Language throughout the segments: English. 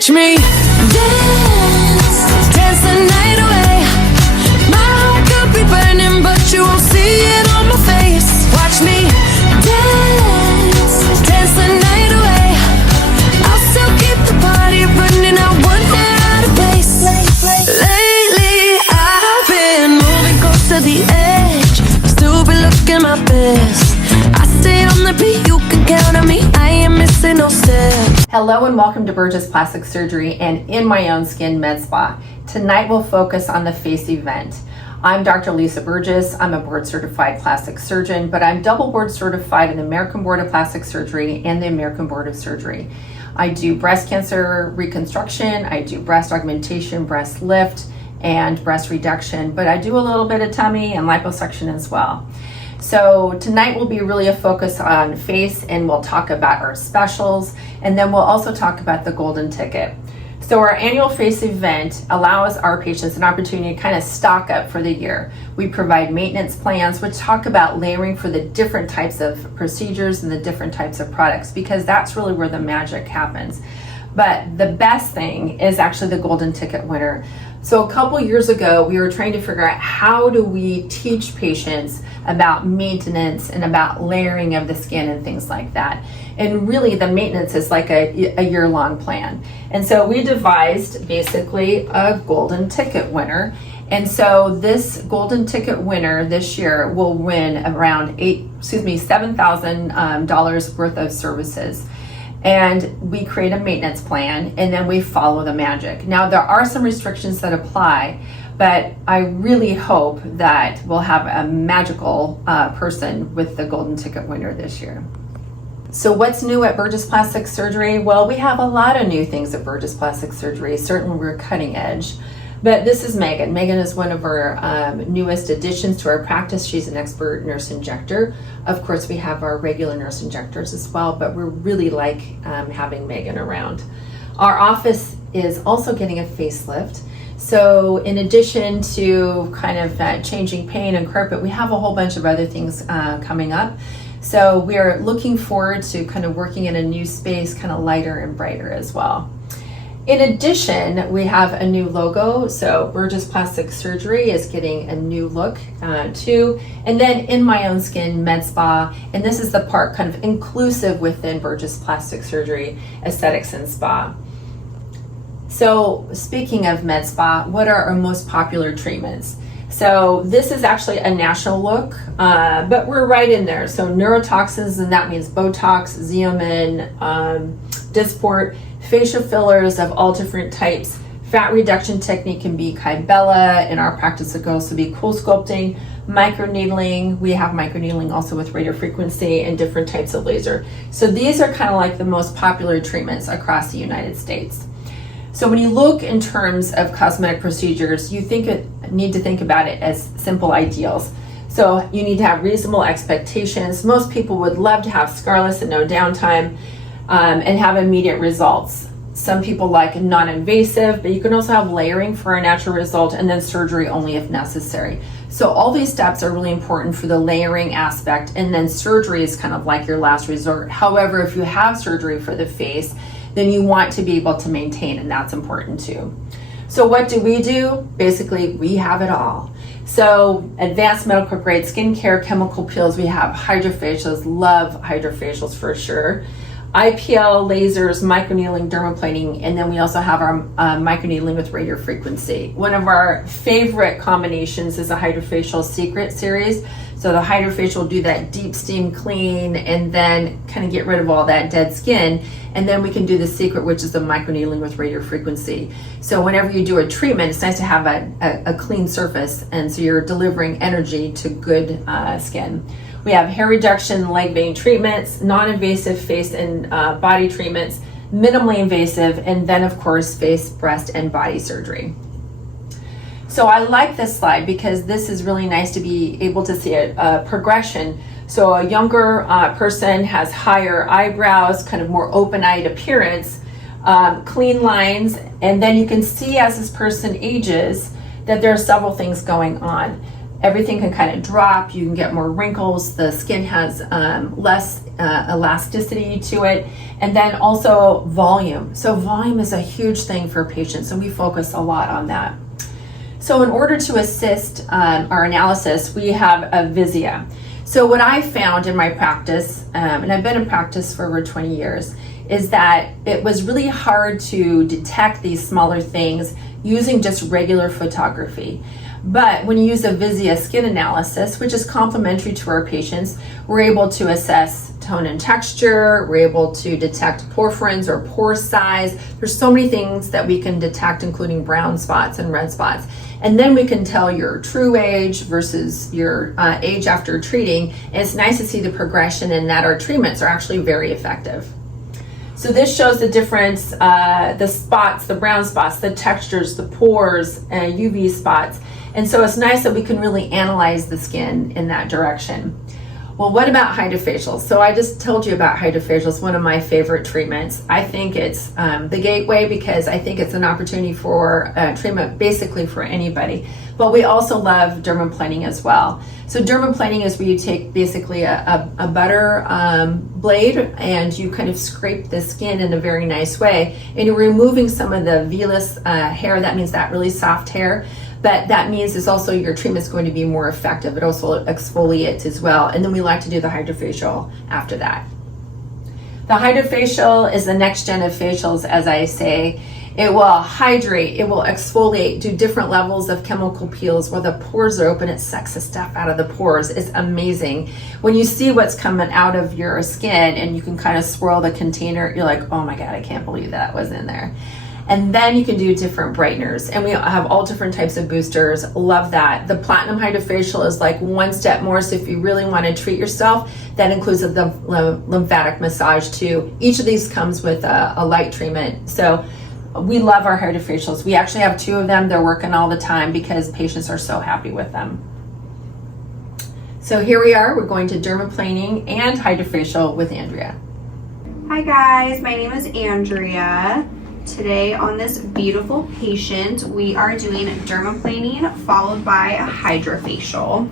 Watch me dance, dance the night away. My heart could be burning, but you won't see it on my face. Watch me dance, dance the night away. I'll still keep the party running, I won't get out of place. Lately I've been moving close to the edge, still be looking my best. I stay on the beat, you can count on me, I ain't missing no steps. Hello and welcome to Burgess Plastic Surgery and In My Own Skin MedSpa. Tonight we'll focus on the face event. I'm Dr. Lisa Burgess. I'm a board certified plastic surgeon, but I'm double board certified in the American Board of Plastic Surgery and the American Board of Surgery. I do breast cancer reconstruction, I do breast augmentation, breast lift, and breast reduction, but I do a little bit of tummy and liposuction as well. So tonight will be really a focus on face, and we'll talk about our specials, and then we'll also talk about the golden ticket. So our annual face event allows our patients an opportunity to kind of stock up for the year. We provide maintenance plans which talk about layering for the different types of procedures and the different types of products, because that's really where the magic happens. But the best thing is actually the golden ticket winner. So a couple years ago, we were trying to figure out how do we teach patients about maintenance and about layering of the skin and things like that. And really the maintenance is like a year-long plan. And so we devised basically a golden ticket winner. And so this golden ticket winner this year will win around $7,000 worth of services. And we create a maintenance plan, and then we follow the magic. Now there are some restrictions that apply, but I really hope that we'll have a magical person with the golden ticket winner this year. So what's new at Burgess Plastic Surgery? Well, we have a lot of new things at Burgess Plastic Surgery. Certainly we're cutting edge. But this is Megan. Megan is one of our newest additions to our practice. She's an expert nurse injector. Of course, we have our regular nurse injectors as well, but we really like having Megan around. Our office is also getting a facelift. So in addition to kind of changing paint and carpet, we have a whole bunch of other things coming up. So we are looking forward to kind of working in a new space, kind of lighter and brighter as well. In addition, we have a new logo. So Burgess Plastic Surgery is getting a new look too. And then In My Own Skin MedSpa, and this is the part kind of inclusive within Burgess Plastic Surgery, Aesthetics and Spa. So speaking of MedSpa, what are our most popular treatments? So this is actually a national look, but we're right in there. So neurotoxins, and that means Botox, Xeomin, Dysport, facial fillers of all different types. Fat reduction technique can be Kybella. In our practice, it can also be cool sculpting, microneedling. We have microneedling also with radiofrequency and different types of laser. So these are kind of like the most popular treatments across the United States. So when you look in terms of cosmetic procedures, you need to think about it as simple ideals. So you need to have reasonable expectations. Most people would love to have scarless and no downtime and have immediate results. Some people like non-invasive, but you can also have layering for a natural result, and then surgery only if necessary. So all these steps are really important for the layering aspect, and then surgery is kind of like your last resort. However, if you have surgery for the face, then you want to be able to maintain, and that's important too. So what do? Basically, we have it all. So advanced medical grade skincare, chemical peels, we have hydrofacials, love hydrofacials for sure. IPL lasers, microneedling, dermaplaning, and then we also have our microneedling with radiofrequency. One of our favorite combinations is the Hydrofacial Secret series. So the hydrofacial will do that deep steam clean and then kind of get rid of all that dead skin. And then we can do the secret, which is the microneedling with radiofrequency. So whenever you do a treatment, it's nice to have a clean surface, and so you're delivering energy to good skin. We have hair reduction, leg vein treatments, non-invasive face and body treatments, minimally invasive, and then of course face, breast, and body surgery. So I like this slide because this is really nice to be able to see a progression. So a younger person has higher eyebrows, kind of more open-eyed appearance, clean lines, and then you can see as this person ages that there are several things going on. everything can kind of drop, you can get more wrinkles, the skin has less elasticity to it, and then also volume. So volume is a huge thing for patients, and we focus a lot on that. So in order to assist our analysis, we have a Visia. So what I found in my practice, and I've been in practice for over 20 years, is that it was really hard to detect these smaller things using just regular photography. But when you use a Visia skin analysis, which is complementary to our patients, we're able to assess tone and texture, we're able to detect porphyrins or pore size. There's so many things that we can detect, including brown spots and red spots. And then we can tell your true age versus your age after treating. And it's nice to see the progression and that our treatments are actually very effective. So this shows the difference, the spots, the brown spots, the textures, the pores, UV spots. And so it's nice that we can really analyze the skin in that direction. Well, what about hydrofacials? So I just told you about hydrofacials, one of my favorite treatments. I think it's the gateway because I think it's an opportunity for treatment basically for anybody. But we also love dermaplaning as well. So dermaplaning is where you take basically a butter blade and you kind of scrape the skin in a very nice way. And you're removing some of the vellus hair. That means that really soft hair. But that means it's also your treatment's going to be more effective. It also exfoliates as well. And then we like to do the hydrofacial after that. The hydrofacial is the next gen of facials, as I say. It will hydrate, it will exfoliate, do different levels of chemical peels. Where the pores are open, it sucks the stuff out of the pores. It's amazing. When you see what's coming out of your skin and you can kind of swirl the container, you're like, oh my God, I can't believe that was in there. And then you can do different brighteners, and we have all different types of boosters. Love that. The platinum hydrofacial is like one step more. So if you really want to treat yourself, that includes the lymphatic massage too. Each of these comes with a light treatment. So we love our hydrofacials. We actually have 2 of them. They're working all the time because patients are so happy with them. So here we are. We're going to dermaplaning and hydrofacial with Andrea. Hi guys, my name is Andrea. Today on this beautiful patient, we are doing dermaplaning followed by a hydrofacial.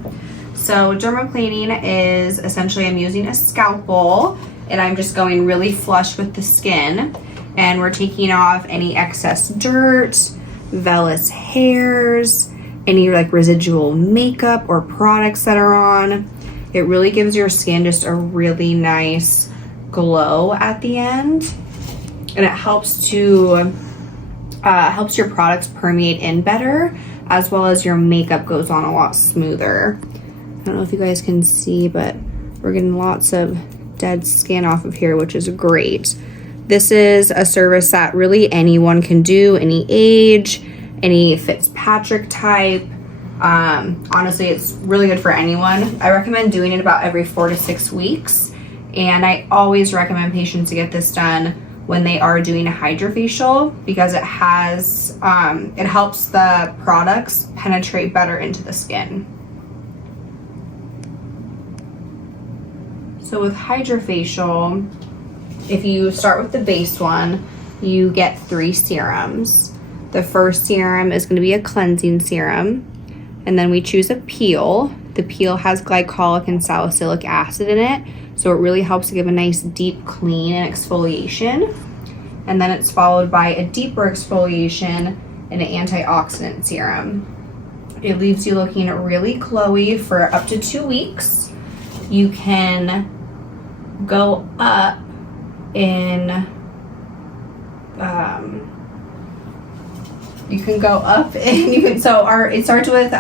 So dermaplaning is essentially I'm using a scalpel and I'm just going really flush with the skin, and we're taking off any excess dirt, vellus hairs, any like residual makeup or products that are on. It really gives your skin just a really nice glow at the end. And it helps to helps your products permeate in better, as well as your makeup goes on a lot smoother. I don't know if you guys can see, but we're getting lots of dead skin off of here, which is great. This is a service that really anyone can do, any age, any Fitzpatrick type. Honestly, it's really good for anyone. I recommend doing it about every 4 to 6 weeks, and I always recommend patients to get this done when they are doing a hydrofacial, because it has it helps the products penetrate better into the skin. So with hydrofacial, if you start with the base one, you get 3 serums. The first serum is going to be a cleansing serum, and then we choose a peel. The peel has glycolic and salicylic acid in it, so it really helps to give a nice deep clean and exfoliation. And then it's followed by a deeper exfoliation and an antioxidant serum. It leaves you looking really glowy for up to 2 weeks. You can go up in it starts with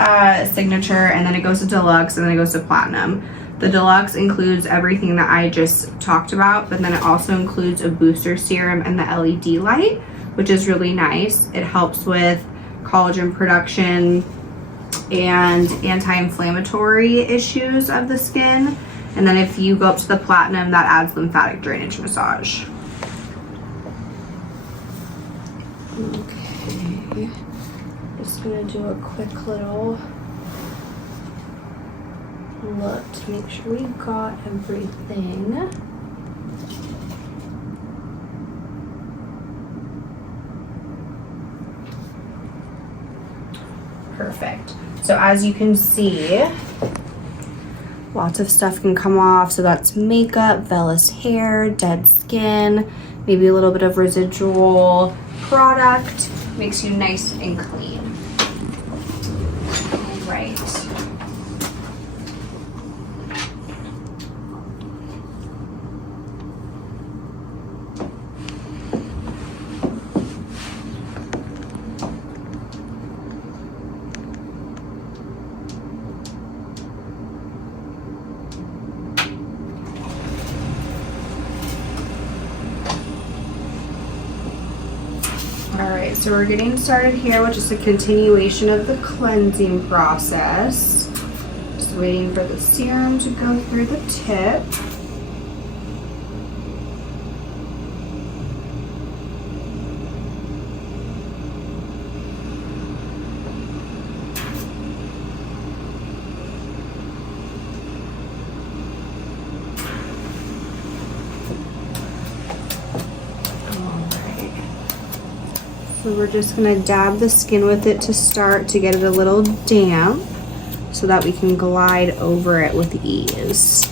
signature, and then it goes to deluxe, and then it goes to platinum. The deluxe includes everything that I just talked about, but then it also includes a booster serum and the LED light, which is really nice. It helps with collagen production and anti-inflammatory issues of the skin. And then if you go up to the platinum, that adds lymphatic drainage massage. Okay, just gonna do a quick little look to make sure we got everything. Perfect. So as you can see, lots of stuff can come off. So that's makeup, vellus hair, dead skin, maybe a little bit of residual product. Makes you nice and clean. All right. Alright, so we're getting started here with just a continuation of the cleansing process. Just waiting for the serum to go through the tip. So we're just gonna dab the skin with it to start to get it a little damp so that we can glide over it with ease.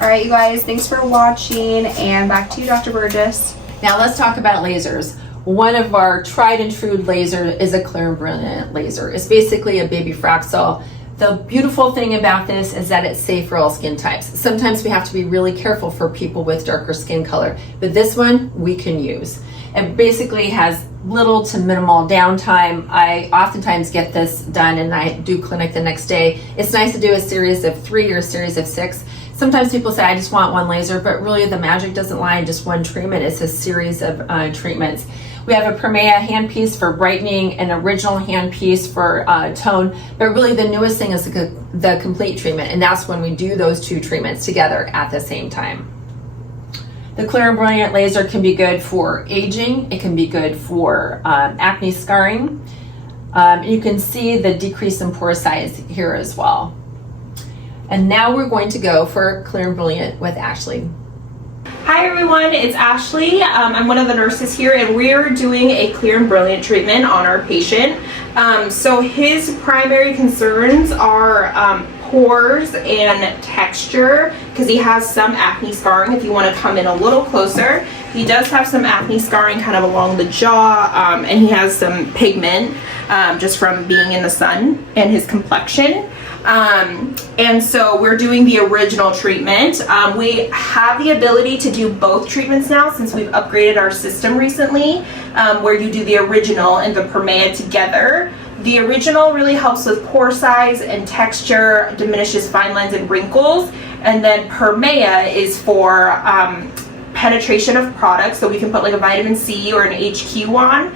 All right, you guys, thanks for watching, and back to you, Dr. Burgess. Now let's talk about lasers. One of our tried and true laser is a clear and brilliant laser. It's basically a baby Fraxel. The beautiful thing about this is that it's safe for all skin types. Sometimes we have to be really careful for people with darker skin color, but this one we can use. It basically has little to minimal downtime. I oftentimes get this done and I do clinic the next day. It's nice to do a series of 3 or a series of 6. Sometimes people say, I just want one laser, but really the magic doesn't lie in just one treatment. It's a series of treatments. We have a Permea handpiece for brightening, an original handpiece for tone, but really the newest thing is the complete treatment, and that's when we do those 2 treatments together at the same time. The clear and brilliant laser can be good for aging. It can be good for acne scarring. You can see the decrease in pore size here as well. And now we're going to go for clear and brilliant with Ashley. Hi everyone, it's Ashley. I'm one of the nurses here and we're doing a clear and brilliant treatment on our patient. So his primary concerns are pores and texture because he has some acne scarring. If you want to come in a little closer, he does have some acne scarring kind of along the jaw, and he has some pigment just from being in the sun and his complexion. And so we're doing the original treatment. We have the ability to do both treatments now since we've upgraded our system recently, where you do the original and the Permea together. The original really helps with pore size and texture, diminishes fine lines and wrinkles, and then Permea is for penetration of products, so we can put like a vitamin C or an HQ on,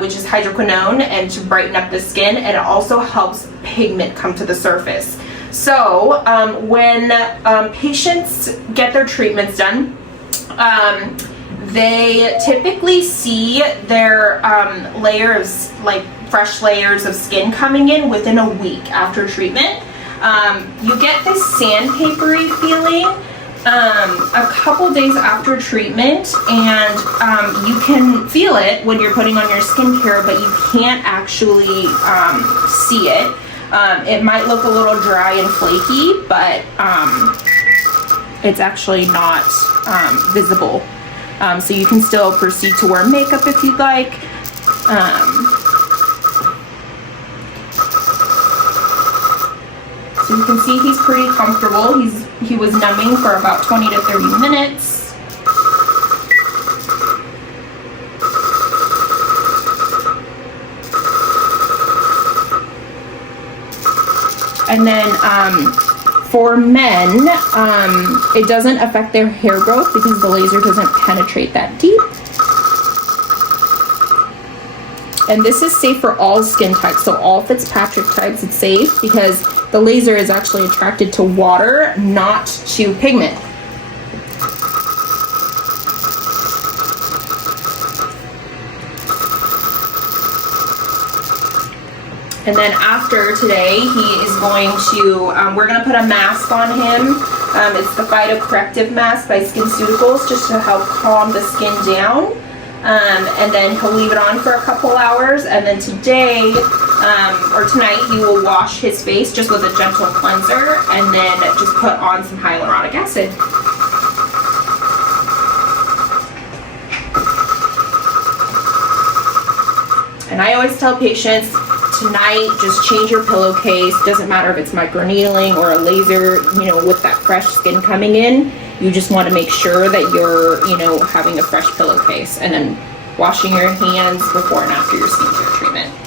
which is hydroquinone, and to brighten up the skin, and it also helps pigment come to the surface. So when patients get their treatments done, they typically see their layers, like fresh layers of skin coming in within a week after treatment. You get this sandpapery feeling a couple days after treatment, and you can feel it when you're putting on your skincare, but you can't actually see it. It might look a little dry and flaky, but it's actually not visible. So you can still proceed to wear makeup if you'd like. So you can see he's pretty comfortable. He was numbing for about 20 to 30 minutes. And then for men, it doesn't affect their hair growth because the laser doesn't penetrate that deep. And this is safe for all skin types, so all Fitzpatrick types it's safe because the laser is actually attracted to water, not to pigment. And then after today, he is going to, we're going to put a mask on him. It's the phytocorrective mask by SkinCeuticals, just to help calm the skin down. And then he'll leave it on for a couple hours. And then today, or tonight, he will wash his face just with a gentle cleanser and then just put on some hyaluronic acid. And I always tell patients, tonight, just change your pillowcase. Doesn't matter if it's microneedling or a laser, you know, with that fresh skin coming in. You just want to make sure that you're, you know, having a fresh pillowcase, and then washing your hands before and after your skincare treatment.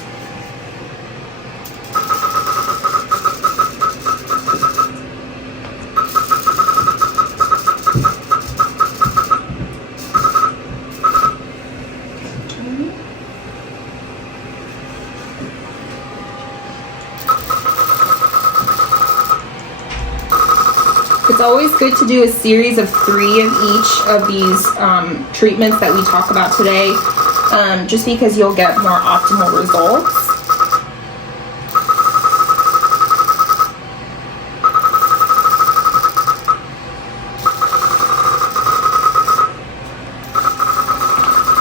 It's always good to do a series of 3 of each of these treatments that we talk about today, just because you'll get more optimal results.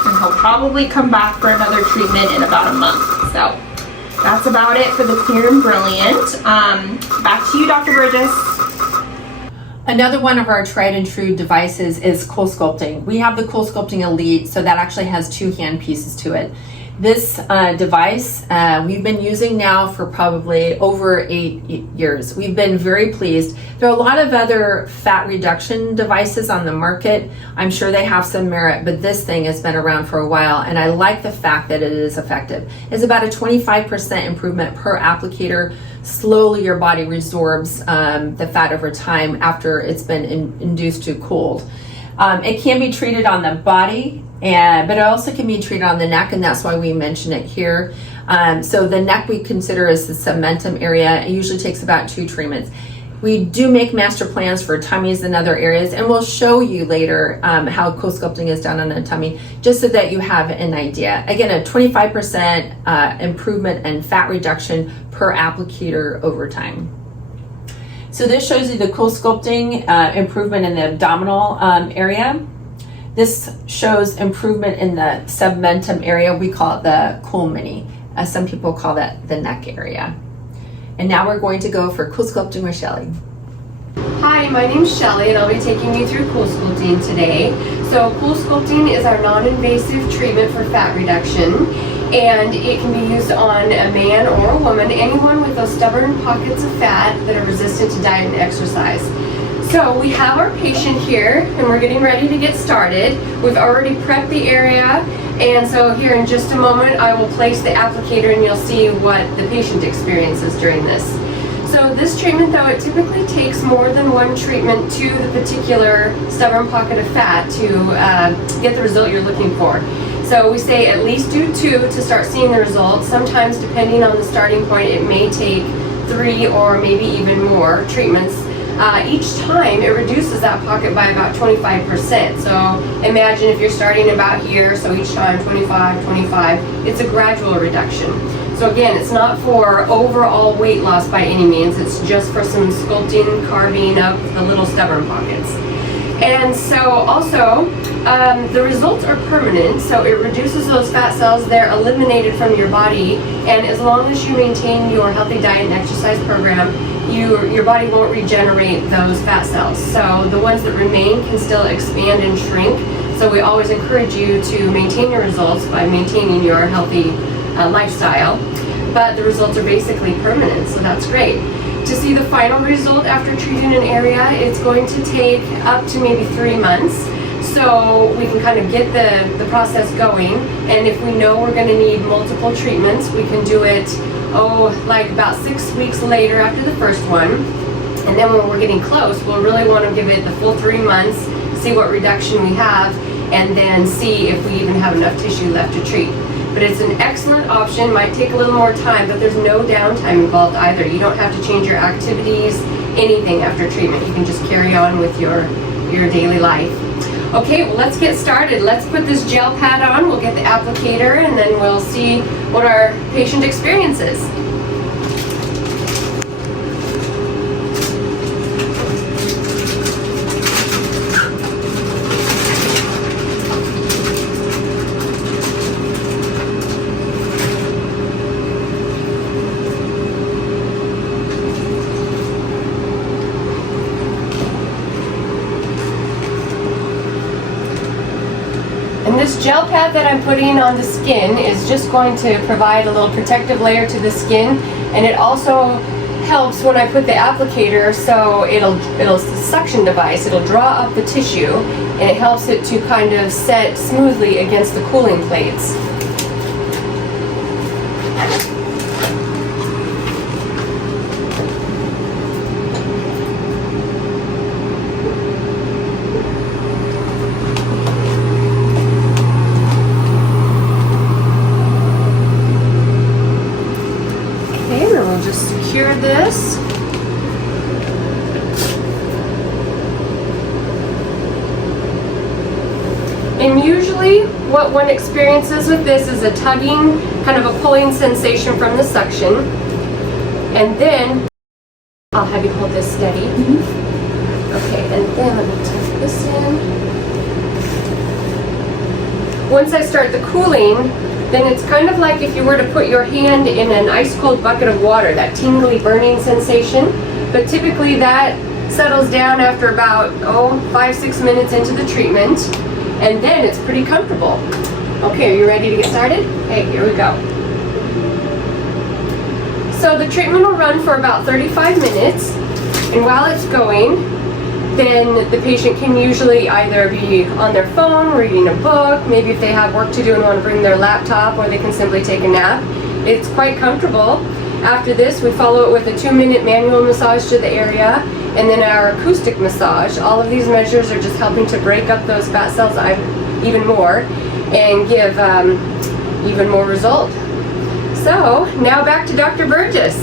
And he'll probably come back for another treatment in about a month. So that's about it for the Clear and Brilliant. Back to you, Dr. Burgess. Another one of our tried and true devices is Sculpting. We have the Sculpting Elite, so that actually has 2 hand pieces to it. This device we've been using now for probably over 8 years. We've been very pleased. There are a lot of other fat reduction devices on the market. I'm sure they have some merit, but this thing has been around for a while, and I like the fact that it is effective. It's about a 25% improvement per applicator. Slowly your body resorbs the fat over time after it's been induced to cold. It can be treated on the body, but it also can be treated on the neck, and that's why we mention it here. So the neck we consider as the submentum area. It usually takes about 2 treatments. We do make master plans for tummies and other areas, and we'll show you later how Sculpting is done on a tummy, just so that you have an idea. Again, a 25% improvement in fat reduction per applicator over time. So this shows you the Sculpting improvement in the abdominal area. This shows improvement in the submentum area. We call it the cool mini. Some people call that the neck area. And now we're going to go for Sculpting with Shelly. Hi, my name's Shelly, and I'll be taking you through Sculpting today. So Sculpting is our non-invasive treatment for fat reduction, and it can be used on a man or a woman, anyone with those stubborn pockets of fat that are resistant to diet and exercise. So we have our patient here, and we're getting ready to get started. We've already prepped the area, and so here in just a moment I will place the applicator, and you'll see what the patient experiences during this. So this treatment, though, it typically takes more than 1 treatment to the particular stubborn pocket of fat to get the result you're looking for. So we say at least do 2 to start seeing the results. Sometimes, depending on the starting point, it may take 3 or maybe even more treatments. Each time it reduces that pocket by about 25%. So imagine if you're starting about here, so each time 25, 25, it's a gradual reduction. So again, it's not for overall weight loss by any means, it's just for some sculpting, carving up the little stubborn pockets. And so also, the results are permanent, so it reduces those fat cells, they're eliminated from your body, and as long as you maintain your healthy diet and exercise program, your body won't regenerate those fat cells. So the ones that remain can still expand and shrink, so we always encourage you to maintain your results by maintaining your healthy lifestyle, but the results are basically permanent, so that's great. To see the final result after treating an area, it's going to take up to maybe 3 months. So we can kind of get the process going, and if we know we're going to need multiple treatments, we can do it, like about 6 weeks later after the first one. And then when we're getting close, we'll really want to give it the full 3 months, see what reduction we have, and then see if we even have enough tissue left to treat. But it's an excellent option. Might take a little more time, but there's no downtime involved either. You don't have to change your activities, anything after treatment. You can just carry on with your daily life. Okay, well, let's get started. Let's put this gel pad on. We'll get the applicator, and then we'll see what our patient experiences. And this gel pad that I'm putting on the skin is just going to provide a little protective layer to the skin, and it also helps when I put the applicator, so it'll a suction device, it'll draw up the tissue, and it helps it to kind of set smoothly against the cooling plates. Secure this. And usually what one experiences with this is a tugging, kind of a pulling sensation from the suction. And then I'll have you hold this steady. Okay, and then let me tuck this in. Once I start the cooling, then it's kind of like if you were to put your hand in an ice cold bucket of water, that tingly burning sensation. But typically that settles down after about 5-6 minutes into the treatment, and then it's pretty comfortable. Okay, are you ready to get started? Okay, here we go. So the treatment will run for about 35 minutes, and while it's going, then the patient can usually either be on their phone, reading a book, maybe if they have work to do and want to bring their laptop, or they can simply take a nap. It's quite comfortable. After this, we follow it with a 2-minute manual massage to the area, and then our acoustic massage. All of these measures are just helping to break up those fat cells even more and give even more result. So now back to Dr. Burgess.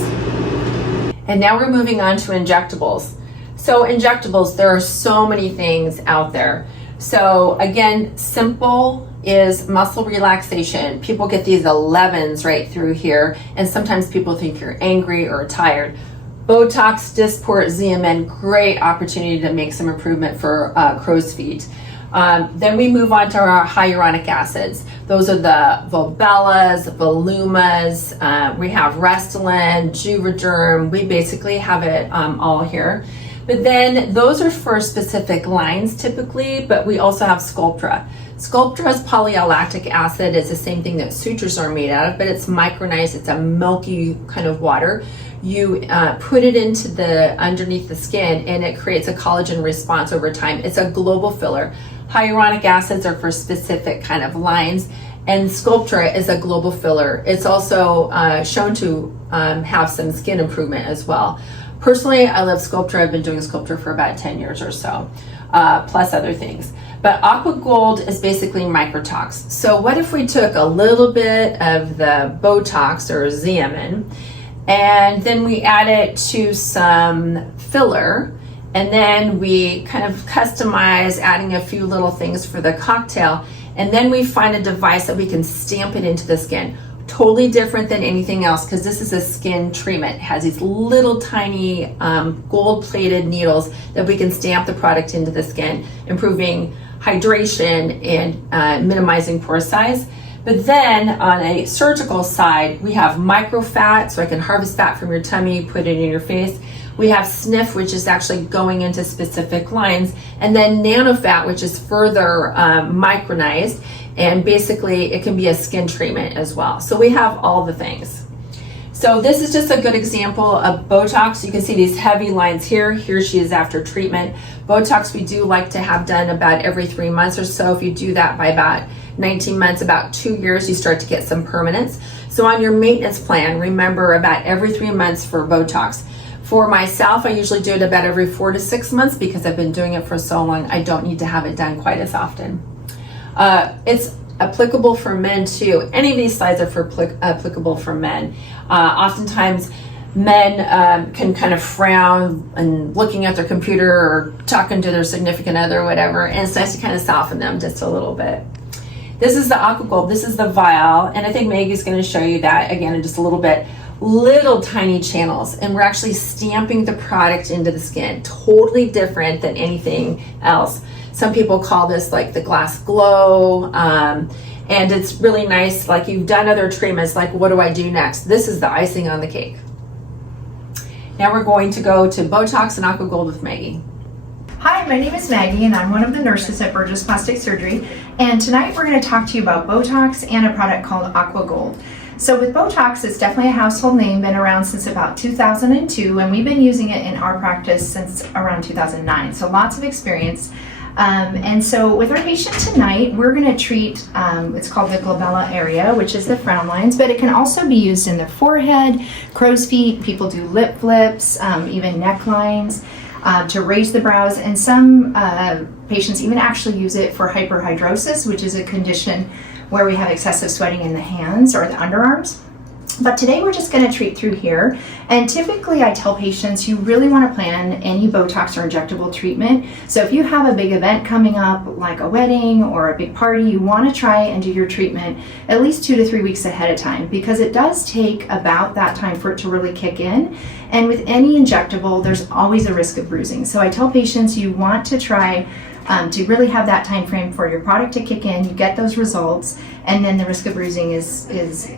And now we're moving on to injectables. So injectables, there are so many things out there. So again, simple is muscle relaxation. People get these 11s right through here, and sometimes people think you're angry or tired. Botox, Dysport, ZMN, great opportunity to make some improvement for crow's feet. Then we move on to our hyaluronic acids. Those are the Volbellas, Volumas, we have Restylane, Juvederm. We basically have it all here. But then those are for specific lines typically, but we also have Sculptra. Sculptra's polylactic acid is the same thing that sutures are made out of, but it's micronized, it's a milky kind of water. You put it into underneath the skin, and it creates a collagen response over time. It's a global filler. Hyaluronic acids are for specific kind of lines, and Sculptra is a global filler. It's also shown to have some skin improvement as well. Personally, I love Sculptra. I've been doing Sculptra for about 10 years or so, plus other things. But Aqua Gold is basically microtox. So what if we took a little bit of the Botox or Xeomin, and then we add it to some filler, and then we kind of customize adding a few little things for the cocktail, and then we find a device that we can stamp it into the skin. Totally different than anything else, because this is a skin treatment. It has these little tiny gold-plated needles that we can stamp the product into the skin, improving hydration and minimizing pore size. But then on a surgical side, we have microfat, so I can harvest fat from your tummy, put it in your face. We have sniff, which is actually going into specific lines, and then nanofat, which is further micronized, and basically it can be a skin treatment as well. So we have all the things. So this is just a good example of Botox. You can see these heavy lines here. Here she is after treatment. Botox we do like to have done about every 3 months or so. If you do that by about 19 months, about 2 years, you start to get some permanence. So on your maintenance plan, remember about every 3 months for Botox. For myself, I usually do it about every 4 to 6 months because I've been doing it for so long. I don't need to have it done quite as often. It's applicable for men too. Any of these slides are applicable for men. Oftentimes men can kind of frown and looking at their computer or talking to their significant other or whatever, and it's nice to kind of soften them just a little bit. This is the Aqua Gold, this is the vial, and I think Maggie's going to show you that again in just a little bit. Little tiny channels, and we're actually stamping the product into the skin. Totally different than anything else. Some people call this like the glass glow, and it's really nice. Like you've done other treatments, like what do I do next? This is the icing on the cake. Now we're going to go to Botox and Aqua Gold with Maggie. Hi, my name is Maggie and I'm one of the nurses at Burgess Plastic Surgery, and tonight we're going to talk to you about Botox and a product called Aqua Gold. So with Botox, it's definitely a household name, been around since about 2002, and we've been using it in our practice since around 2009, so lots of experience. And so with our patient tonight, we're going to treat, it's called the glabella area, which is the frown lines, but it can also be used in the forehead, crow's feet, people do lip flips, even necklines, to raise the brows, and some patients even actually use it for hyperhidrosis, which is a condition where we have excessive sweating in the hands or the underarms. But today we're just going to treat through here, and typically I tell patients you really want to plan any Botox or injectable treatment. So if you have a big event coming up like a wedding or a big party, you want to try and do your treatment at least 2 to 3 weeks ahead of time, because it does take about that time for it to really kick in. And with any injectable, there's always a risk of bruising. So I tell patients you want to try to really have that time frame for your product to kick in, you get those results, and then the risk of bruising is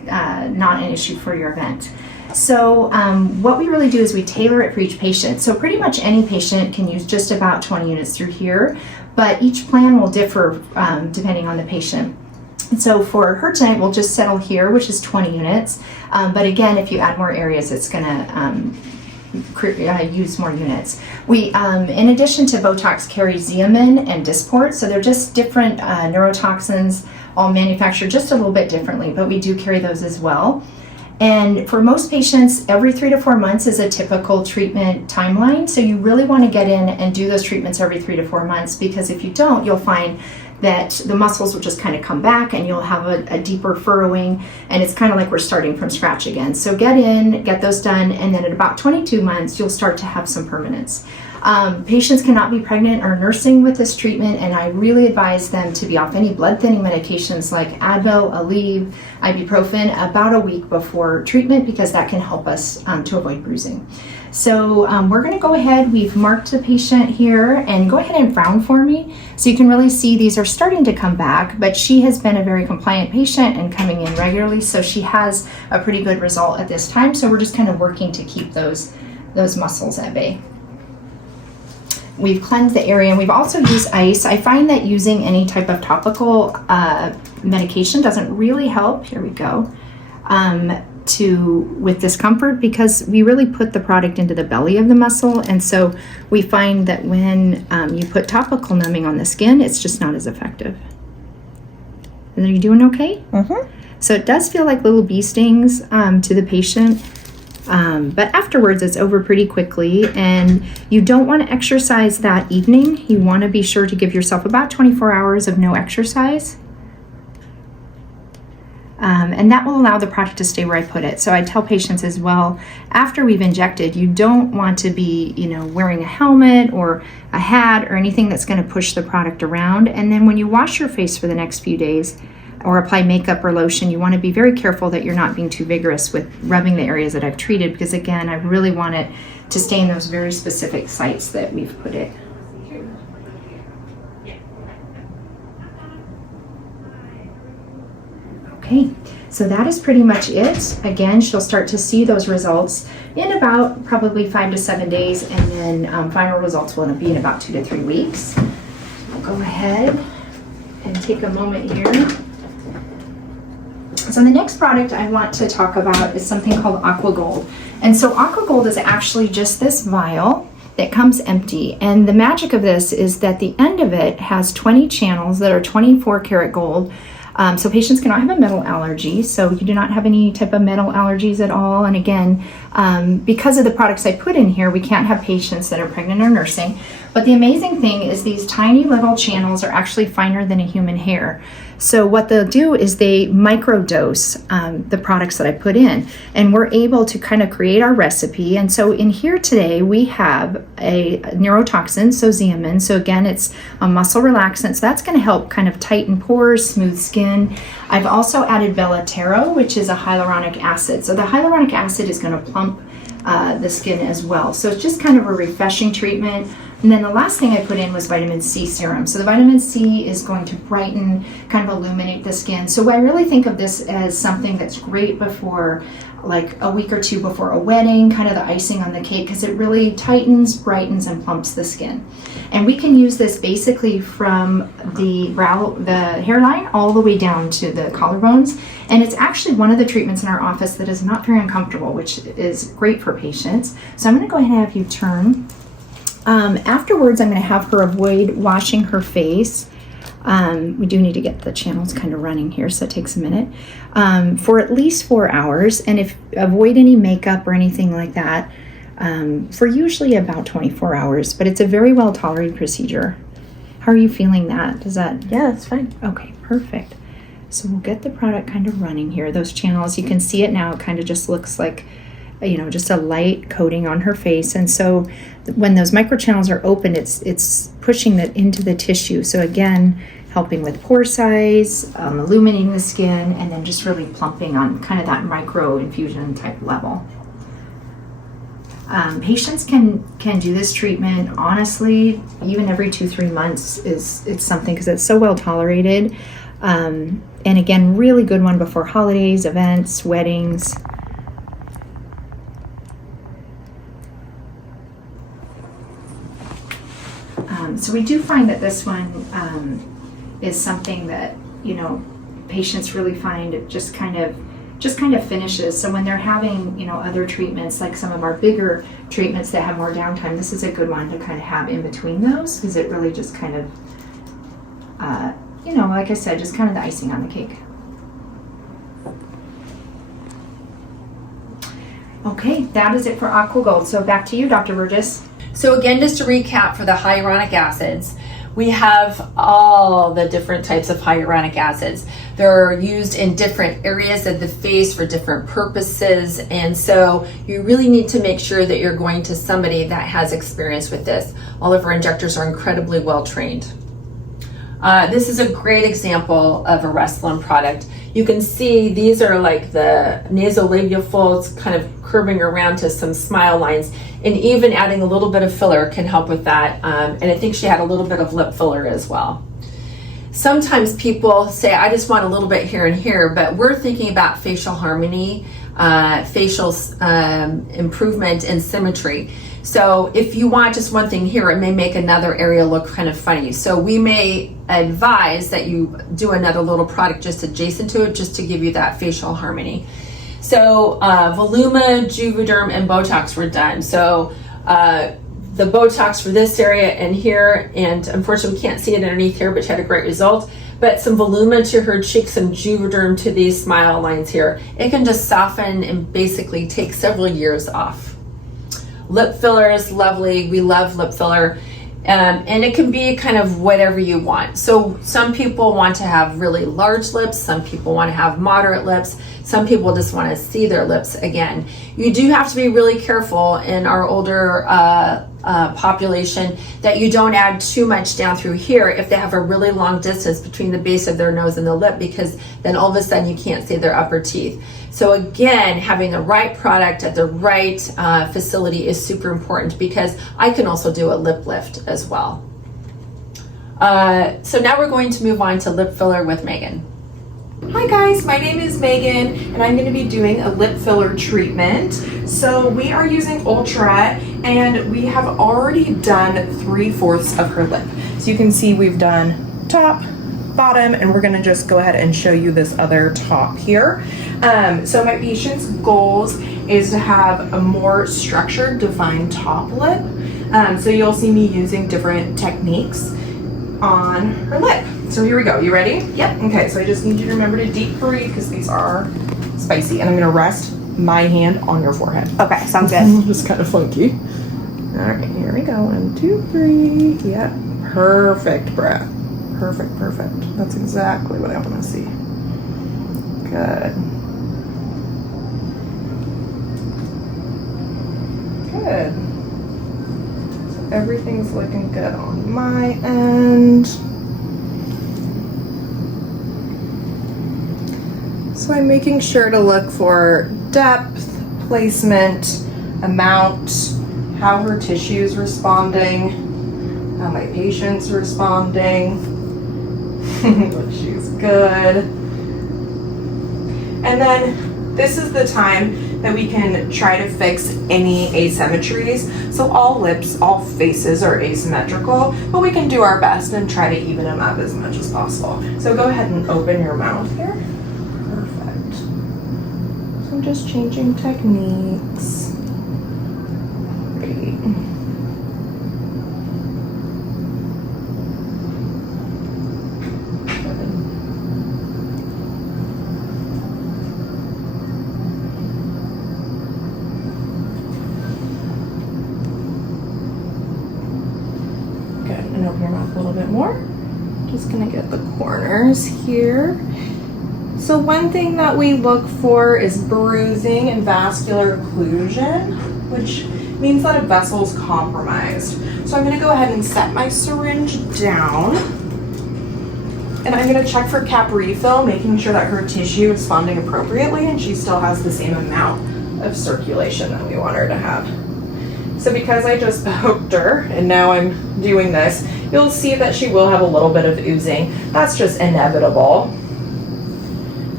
not an issue for your event. So what we really do is we tailor it for each patient. So pretty much any patient can use just about 20 units through here, but each plan will differ depending on the patient. And so for her tonight, we'll just settle here, which is 20 units. But again, if you add more areas, it's gonna use more units. We, in addition to Botox, carry Xeomin and Dysport, so they're just different neurotoxins, all manufactured just a little bit differently, but we do carry those as well. And for most patients, every 3 to 4 months is a typical treatment timeline, so you really want to get in and do those treatments every 3 to 4 months, because if you don't, you'll find that the muscles will just kind of come back and you'll have a deeper furrowing, and it's kind of like we're starting from scratch again. So get in, get those done, and then at about 22 months, you'll start to have some permanence. Patients cannot be pregnant or nursing with this treatment, and I really advise them to be off any blood thinning medications like Advil, Aleve, ibuprofen about a week before treatment, because that can help us to avoid bruising. So we're going to go ahead, we've marked the patient here, and go ahead and frown for me so you can really see these are starting to come back, but she has been a very compliant patient and coming in regularly, so she has a pretty good result at this time. So we're just kind of working to keep those muscles at bay. We've cleansed the area, and we've also used ice. I find that using any type of topical medication doesn't really help. Here we go. With discomfort, because we really put the product into the belly of the muscle, and so we find that when you put topical numbing on the skin, it's just not as effective. And are you doing okay? Mm-hmm. So it does feel like little bee stings to the patient, but afterwards it's over pretty quickly, and you don't want to exercise that evening. You want to be sure to give yourself about 24 hours of no exercise. And that will allow the product to stay where I put it. So I tell patients as well, after we've injected, you don't want to be, wearing a helmet or a hat or anything that's going to push the product around. And then when you wash your face for the next few days or apply makeup or lotion, you want to be very careful that you're not being too vigorous with rubbing the areas that I've treated, because again, I really want it to stay in those very specific sites that we've put it. Okay, so that is pretty much it. Again, she'll start to see those results in about probably 5 to 7 days, and then final results will be in about 2 to 3 weeks. I'll go ahead and take a moment here. So the next product I want to talk about is something called Aqua Gold. And so Aqua Gold is actually just this vial that comes empty. And the magic of this is that the end of it has 20 channels that are 24 karat gold. So patients cannot have a metal allergy, so you do not have any type of metal allergies at all. And again, because of the products I put in here, we can't have patients that are pregnant or nursing. But the amazing thing is these tiny little channels are actually finer than a human hair. So what they'll do is they microdose the products that I put in, and we're able to kind of create our recipe. And so in here today, we have a neurotoxin, so Xeomin. So again, it's a muscle relaxant. So that's going to help kind of tighten pores, smooth skin. I've also added Bellatero, which is a hyaluronic acid. So the hyaluronic acid is going to plump the skin as well. So it's just kind of a refreshing treatment. And then the last thing I put in was vitamin C serum. So the vitamin C is going to brighten, kind of illuminate the skin. So I really think of this as something that's great before, like a week or two before a wedding, kind of the icing on the cake, because it really tightens, brightens, and plumps the skin. And we can use this basically from the hairline all the way down to the collarbones. And it's actually one of the treatments in our office that is not very uncomfortable, which is great for patients. So I'm going to go ahead and have you turn. Afterwards, I'm going to have her avoid washing her face. We do need to get the channels kind of running here, so it takes a minute, for at least 4 hours. And avoid any makeup or anything like that for usually about 24 hours. But it's a very well tolerated procedure. How are you feeling that? Yeah, that's fine. Okay, perfect. So we'll get the product kind of running here. Those channels, you can see it now. It kind of just looks like, just a light coating on her face. And so when those microchannels are open, it's pushing that into the tissue. So again, helping with pore size, illuminating the skin, and then just really plumping on kind of that micro infusion type level. Patients can do this treatment, honestly, even every 2-3 months it's something, because it's so well tolerated. And again, really good one before holidays, events, weddings. So we do find that this one is something that, patients really find it just kind of finishes. So when they're having, other treatments, like some of our bigger treatments that have more downtime, this is a good one to kind of have in between those, because it really just kind of, like I said, just kind of the icing on the cake. Okay, that is it for Aqua Gold. So back to you, Dr. Burgess. So again, just to recap for the hyaluronic acids, we have all the different types of hyaluronic acids. They're used in different areas of the face for different purposes, and so you really need to make sure that you're going to somebody that has experience with this. All of our injectors are incredibly well trained. This is a great example of a Restylane product. You can see these are like the nasolabial folds kind of curving around to some smile lines, and even adding a little bit of filler can help with that. And I think she had a little bit of lip filler as well. Sometimes people say, I just want a little bit here and here, but we're thinking about facial harmony, facial improvement and symmetry. So if you want just one thing here, it may make another area look kind of funny. So we may advise that you do another little product just adjacent to it, just to give you that facial harmony. So Voluma, Juvederm, and Botox were done. So the Botox for this area and here, and unfortunately we can't see it underneath here, but she had a great result. But some Voluma to her cheeks, some Juvederm to these smile lines here. It can just soften and basically take several years off. Lip filler is lovely. We love lip filler. And it can be kind of whatever you want. So some people want to have really large lips. Some people want to have moderate lips. Some people just want to see their lips again. You do have to be really careful in our older population that you don't add too much down through here if they have a really long distance between the base of their nose and the lip, because then all of a sudden you can't see their upper teeth. So again, having the right product at the right facility is super important, because I can also do a lip lift as well. So now we're going to move on to lip filler with Megan. Hi guys, my name is Megan and I'm going to be doing a lip filler treatment. So we are using Ultra and we have already done 3/4 of her lip. So you can see we've done top, bottom, and we're going to just go ahead and show you this other top here. So my patient's goals is to have a more structured, defined top lip. So you'll see me using different techniques on her lip. So here we go. You ready? Yep. Okay, so I just need you to remember to deep breathe because these are spicy. And I'm going to rest my hand on your forehead. Okay, sounds good. It's kind of funky. All right, here we go. 1, 2, 3. Yep. Perfect breath. Perfect, perfect. That's exactly what I want to see. Good. Good. So everything's looking good on my end. So I'm making sure to look for depth, placement, amount, how her tissue is responding. my patient's responding. She's good. And then this is the time that we can try to fix any asymmetries. So all lips, all faces are asymmetrical, but we can do our best and try to even them up as much as possible. So go ahead and open your mouth here. Perfect. So I'm just changing techniques. Great. And open your mouth a little bit more. Just gonna get the corners here. So one thing that we look for is bruising and vascular occlusion, which means that a vessel is compromised. So I'm gonna go ahead and set my syringe down, and I'm gonna check for cap refill, making sure that her tissue is responding appropriately and she still has the same amount of circulation that we want her to have. So because I just poked her and now I'm doing this, you'll see that she will have a little bit of oozing. That's just inevitable.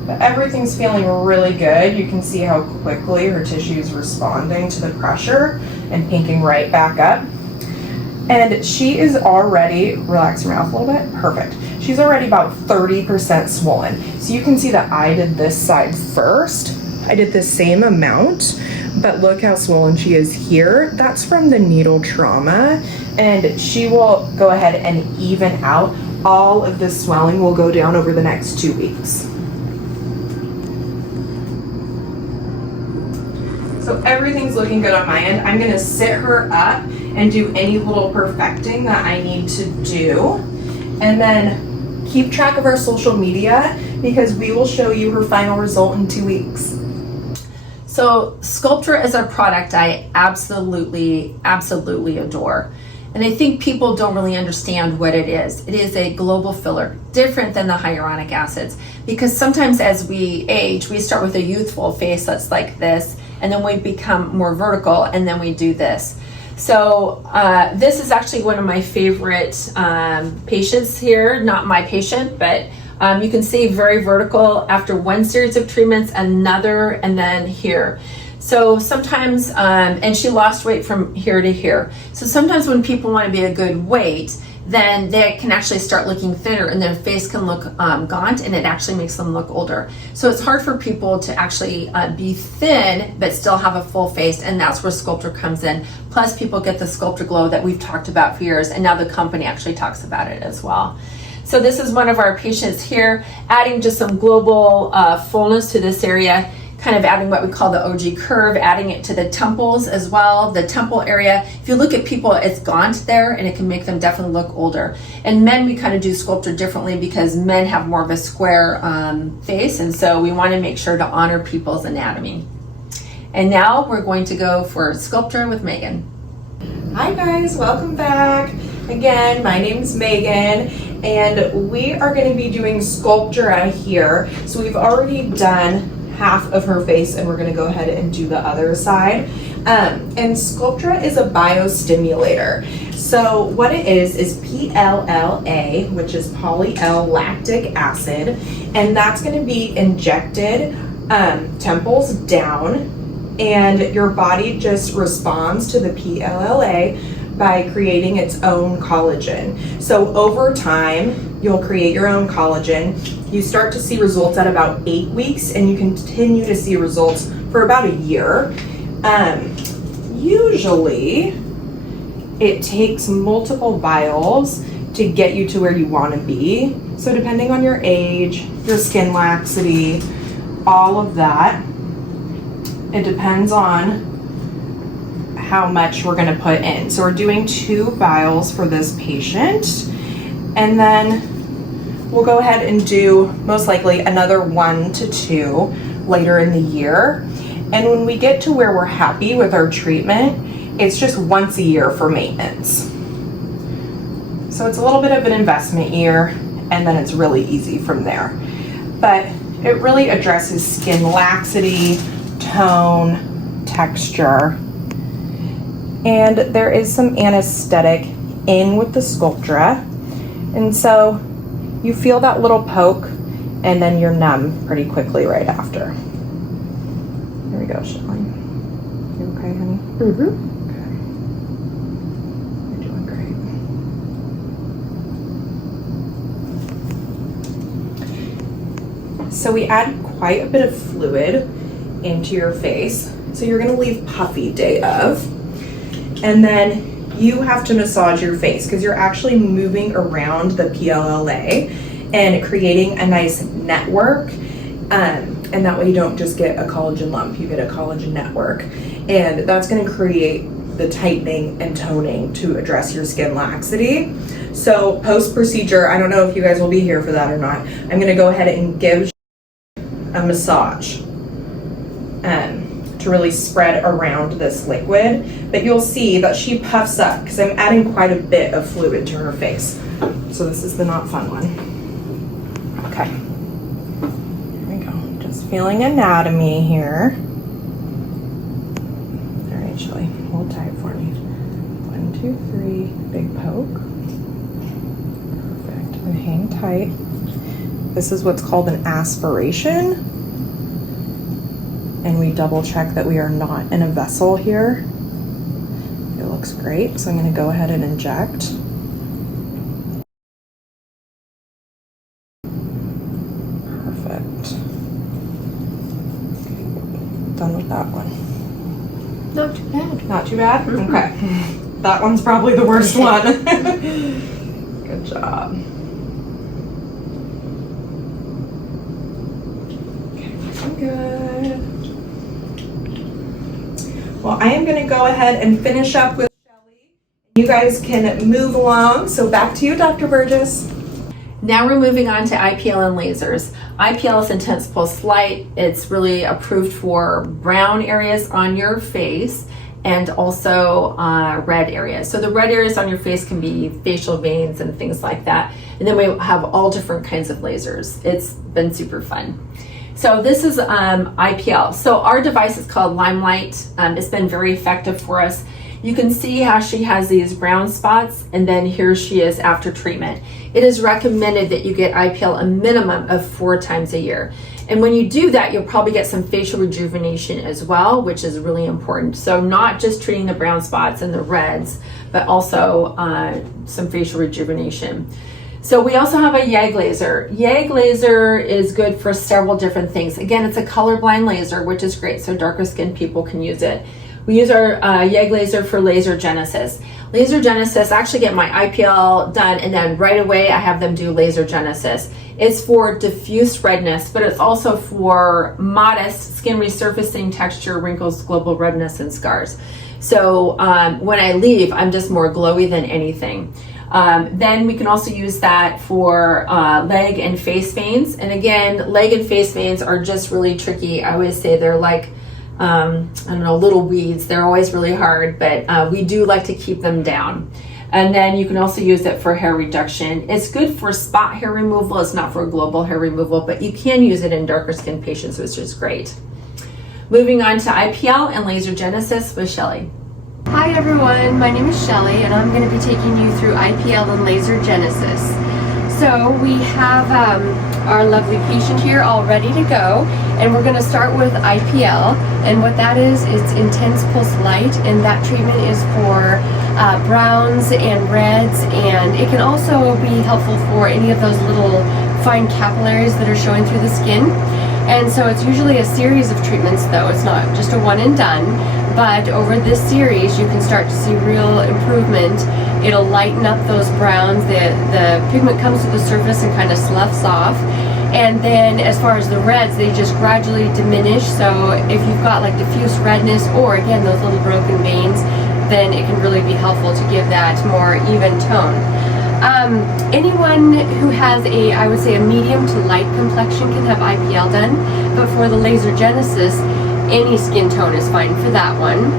But everything's feeling really good. You can see how quickly her tissue is responding to the pressure and pinking right back up. And she is already, relax your mouth a little bit, perfect. She's already about 30% swollen. So you can see that I did this side first. I did the same amount, but look how swollen she is here. That's from the needle trauma, and she will go ahead and even out. All of this swelling will go down over the next 2 weeks. So everything's looking good on my end. I'm gonna sit her up and do any little perfecting that I need to do, and then keep track of our social media because we will show you her final result in 2 weeks. So Sculptra is a product I absolutely adore. And I think people don't really understand what it is. It is a global filler, different than the hyaluronic acids. Because sometimes as we age, we start with a youthful face that's like this, and then we become more vertical, and then we do this. So this is actually one of my favorite patients here, not my patient, but you can see very vertical after one series of treatments, another, and then here. So sometimes, and she lost weight from here to here. So sometimes when people want to be a good weight, then they can actually start looking thinner and their face can look gaunt, and it actually makes them look older. So it's hard for people to actually be thin but still have a full face, and that's where Sculptra comes in. Plus people get the Sculptra glow that we've talked about for years, and now the company actually talks about it as well. So this is one of our patients here, adding just some global fullness to this area, kind of adding what we call the OG curve, adding it to the temples as well, the temple area. If you look at people, it's gaunt there, and it can make them definitely look older. And men, we kind of do Sculptra differently because men have more of a square face, and so we want to make sure to honor people's anatomy. And now we're going to go for Sculptra with Megan. Hi guys, welcome back. Again, my name's Megan, and we are going to be doing Sculptra here. So we've already done half of her face, and we're going to go ahead and do the other side. And Sculptra is a biostimulator. So what it is PLLA, which is poly-L-lactic acid, and that's going to be injected temples down, and your body just responds to the PLLA by creating its own collagen. So over time, you'll create your own collagen. You start to see results at about 8 weeks, and you continue to see results for about a year. Usually, it takes multiple vials to get you to where you want to be. So depending on your age, your skin laxity, all of that, it depends on how much we're going to put in. So we're doing 2 vials for this patient, and then we'll go ahead and do most likely another 1 to 2 later in the year. And when we get to where we're happy with our treatment, it's just once a year for maintenance. So it's a little bit of an investment year, and then it's really easy from there. But it really addresses skin laxity, tone, texture, and there is some anesthetic in with the Sculptra. And so you feel that little poke and then you're numb pretty quickly right after. Here we go, Shelly. You okay, honey? Mm-hmm. Okay. You're doing great. So we add quite a bit of fluid into your face. So you're gonna leave puffy day of. And then you have to massage your face because you're actually moving around the PLLA and creating a nice network. And that way you don't just get a collagen lump, you get a collagen network. And that's gonna create the tightening and toning to address your skin laxity. So post-procedure, I don't know if you guys will be here for that or not, I'm gonna go ahead and give a massage to really spread around this liquid. But you'll see that she puffs up because I'm adding quite a bit of fluid to her face. So this is the not fun one. Okay. Here we go. Just feeling anatomy here. All right, Shelly, hold tight for me. 1, 2, 3, big poke. Perfect, and hang tight. This is what's called an aspiration. And we double check that we are not in a vessel here. It looks great, so I'm gonna go ahead and inject. Perfect. Done with that one. Not too bad. Not too bad? Okay. That one's probably the worst one. Good job. Okay, looking good. Well, I am going to go ahead and finish up with Shelly. You guys can move along. So back to you, Dr. Burgess. Now we're moving on to IPL and lasers. IPL is intense pulse light. It's really approved for brown areas on your face and also red areas. So the red areas on your face can be facial veins and things like that. And then we have all different kinds of lasers. It's been super fun. So this is IPL. So our device is called Limelight. It's been very effective for us. You can see how she has these brown spots, and then here she is after treatment. It is recommended that you get IPL a minimum of 4 times a year. And when you do that, you'll probably get some facial rejuvenation as well, which is really important. So not just treating the brown spots and the reds, but also some facial rejuvenation. So we also have a YAG laser. YAG laser is good for several different things. Again, it's a colorblind laser, which is great, so darker skinned people can use it. We use our YAG laser for laser genesis. Laser genesis, I actually get my IPL done and then right away I have them do laser genesis. It's for diffuse redness, but it's also for modest skin resurfacing, texture, wrinkles, global redness, and scars. So when I leave, I'm just more glowy than anything. Then we can also use that for leg and face veins. And again, leg and face veins are just really tricky. I always say they're like, I don't know, little weeds. They're always really hard, but we do like to keep them down. And then you can also use it for hair reduction. It's good for spot hair removal. It's not for global hair removal, but you can use it in darker skinned patients, which is great. Moving on to IPL and laser genesis with Shelly. Hi everyone, my name is Shelly and I'm going to be taking you through IPL and laser genesis. So we have our lovely patient here all ready to go, and we're going to start with IPL, and what that is, it's intense pulse light, and that treatment is for browns and reds, and it can also be helpful for any of those little fine capillaries that are showing through the skin. And so it's usually a series of treatments though, it's not just a one and done, but over this series you can start to see real improvement. It'll lighten up those browns, the pigment comes to the surface and kind of sloughs off. And then as far as the reds, they just gradually diminish. So if you've got like diffuse redness or again those little broken veins, then it can really be helpful to give that more even tone. Anyone who has I would say a medium to light complexion can have IPL done, but for the laser genesis, any skin tone is fine for that one.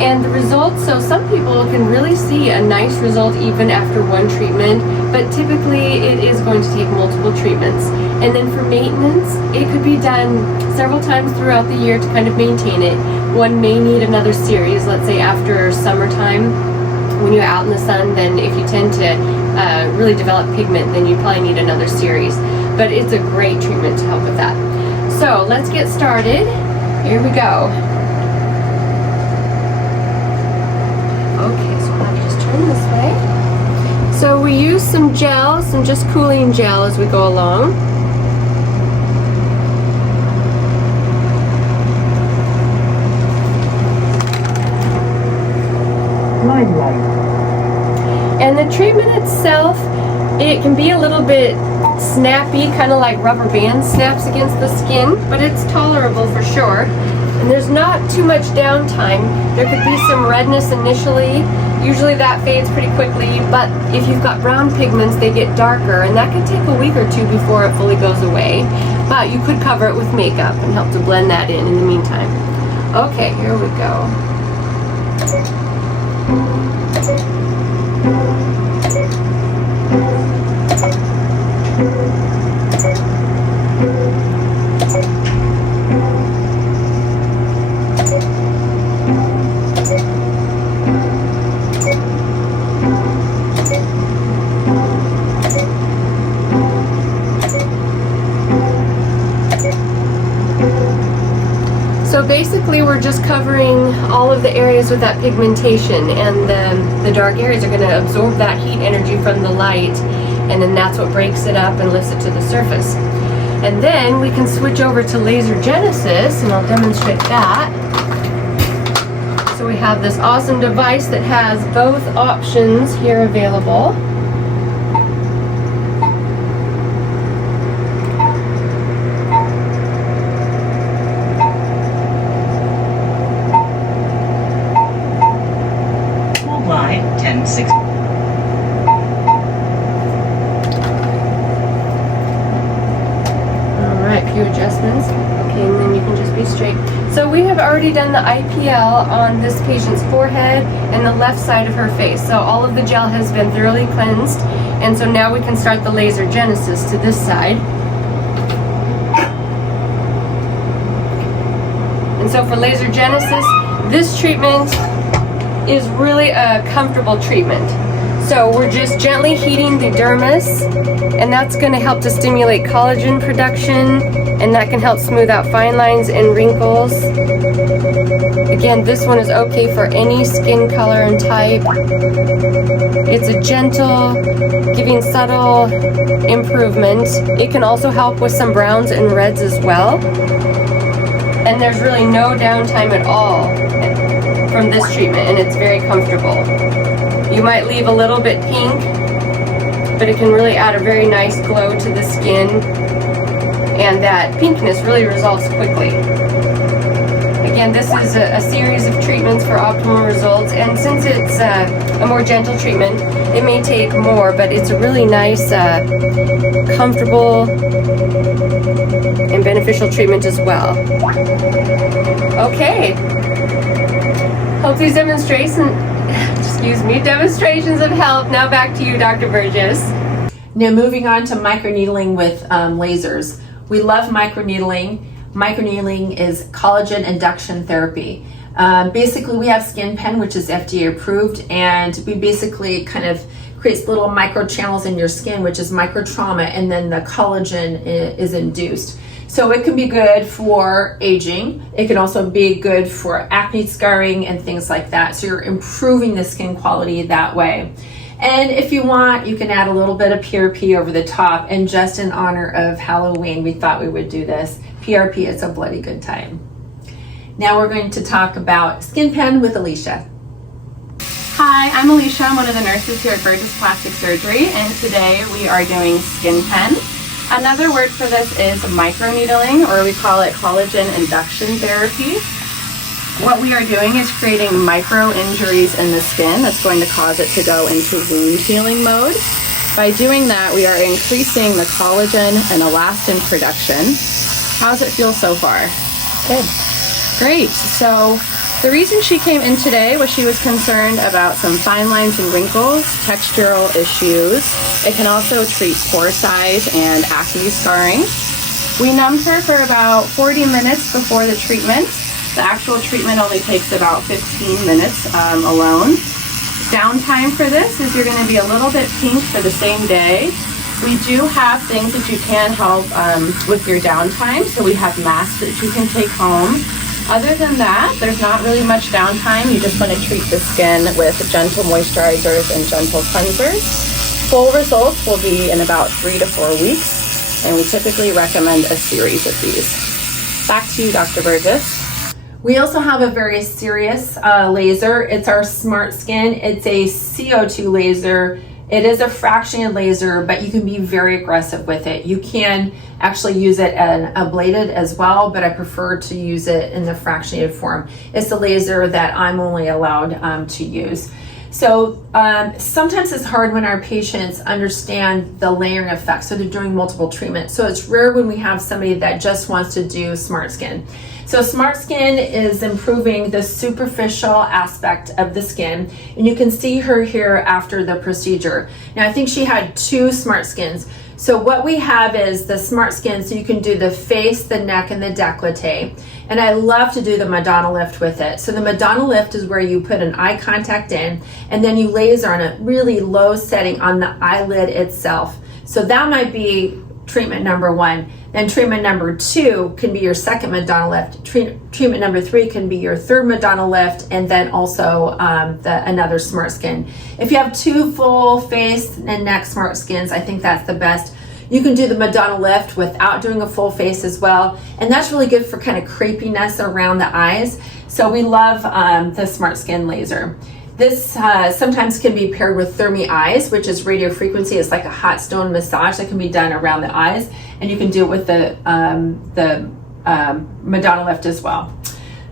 And the results, so some people can really see a nice result even after one treatment, but typically it is going to take multiple treatments. And then for maintenance, it could be done several times throughout the year to kind of maintain it. One may need another series, let's say after summertime, when you're out in the sun, then if you tend to really develop pigment, then you probably need another series. But it's a great treatment to help with that. So let's get started. Here we go. Okay, so I'll have you just turn this way. So we use some gel, some just cooling gel as we go along. And the treatment itself, it can be a little bit snappy, kind of like rubber band snaps against the skin, but it's tolerable for sure. And there's not too much downtime. There could be some redness initially. Usually that fades pretty quickly, but if you've got brown pigments, they get darker, and that can take a week or two before it fully goes away. But you could cover it with makeup and help to blend that in the meantime. Okay, here we go. So basically we're just covering all of the areas with that pigmentation, and the dark areas are going to absorb that heat energy from the light, and then that's what breaks it up and lifts it to the surface. And then we can switch over to laser genesis, and I'll demonstrate that. So we have this awesome device that has both options here available. Line 1060. Alright, few adjustments. Okay, and then you can just be straight. So we have already done the IPL on this patient's forehead and the left side of her face. So all of the gel has been thoroughly cleansed, and so now we can start the laser genesis to this side. And so for laser genesis, this treatment is really a comfortable treatment. So we're just gently heating the dermis, and that's going to help to stimulate collagen production, and that can help smooth out fine lines and wrinkles. Again, this one is okay for any skin color and type. It's a gentle, giving subtle improvement. It can also help with some browns and reds as well. And there's really no downtime at all from this treatment, and it's very comfortable. You might leave a little bit pink, but it can really add a very nice glow to the skin, and that pinkness really resolves quickly. Again, this is a series of treatments for optimal results, and since it's a more gentle treatment, it may take more, but it's a really nice, comfortable, and beneficial treatment as well. Okay. Hope these demonstrations have helped. Now back to you, Dr. Burgess. Now moving on to microneedling with lasers. We love microneedling. Microneedling is collagen induction therapy. Basically we have Skin Pen, which is FDA approved, and we basically kind of creates little micro channels in your skin, which is micro trauma, and then the collagen is induced. So it can be good for aging. It can also be good for acne scarring and things like that. So you're improving the skin quality that way. And if you want, you can add a little bit of PRP over the top. And just in honor of Halloween, we thought we would do this. PRP, it's a bloody good time. Now we're going to talk about Skin Pen with Alicia. Hi, I'm Alicia. I'm one of the nurses here at Burgess Plastic Surgery, and today we are doing Skin Pen. Another word for this is microneedling, or we call it collagen induction therapy. What we are doing is creating micro injuries in the skin that's going to cause it to go into wound healing mode. By doing that, we are increasing the collagen and elastin production. How's it feel so far? Good. Great. So the reason she came in today was she was concerned about some fine lines and wrinkles, textural issues. It can also treat pore size and acne scarring. We numbed her for about 40 minutes before the treatment. The actual treatment only takes about 15 minutes alone. Downtime for this is you're going to be a little bit pink for the same day. We do have things that you can help with your downtime. So we have masks that you can take home. Other than that, there's not really much downtime. You just want to treat the skin with gentle moisturizers and gentle cleansers. Full results will be in about 3 to 4 weeks, and we typically recommend a series of these. Back to you, Dr. Burgess. We also have a very serious laser. It's our Smart Skin. It's a CO2 laser. It is a fractionated laser, but you can be very aggressive with it. You can actually use it ablated as well, but I prefer to use it in the fractionated form. It's the laser that I'm only allowed to use. So sometimes it's hard when our patients understand the layering effect, so they're doing multiple treatments. So it's rare when we have somebody that just wants to do Smart Skin. So Smart Skin is improving the superficial aspect of the skin, and you can see her here after the procedure. Now I think she had 2 Smart Skins. So what we have is the Smart Skin, so you can do the face, the neck, and the décolleté. And I love to do the Madonna lift with it. So the Madonna lift is where you put an eye contact in, and then you laser on a really low setting on the eyelid itself. So that might be treatment number 1. Then treatment number 2 can be your second Madonna lift. Treatment number 3 can be your third Madonna lift, and then also another Smart Skin. If you have 2 full face and neck Smart Skins, I think that's the best. You can do the Madonna lift without doing a full face as well, and that's really good for kind of crepiness around the eyes. So we love the Smart Skin laser. This sometimes can be paired with Thermi Eyes, which is radio frequency. It's like a hot stone massage that can be done around the eyes, and you can do it with the Madonna lift as well.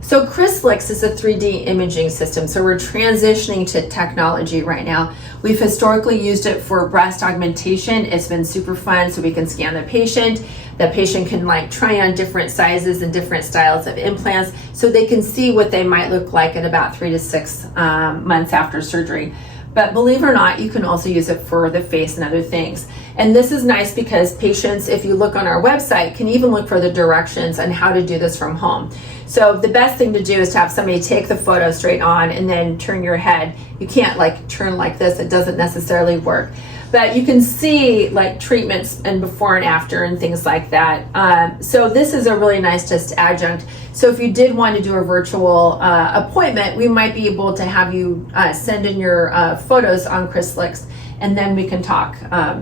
So Crislix is a 3D imaging system, so we're transitioning to technology right now. We've historically used it for breast augmentation. It's been super fun, so we can scan the patient. The patient can like try on different sizes and different styles of implants, so they can see what they might look like in about 3 to 6 months after surgery. But believe it or not, you can also use it for the face and other things. And this is nice because patients, if you look on our website, can even look for the directions on how to do this from home. So the best thing to do is to have somebody take the photo straight on and then turn your head. You can't like turn like this, it doesn't necessarily work. But you can see like treatments and before and after and things like that. So this is a really nice just adjunct. So if you did want to do a virtual appointment, we might be able to have you send in your photos on Crislix, and then we can talk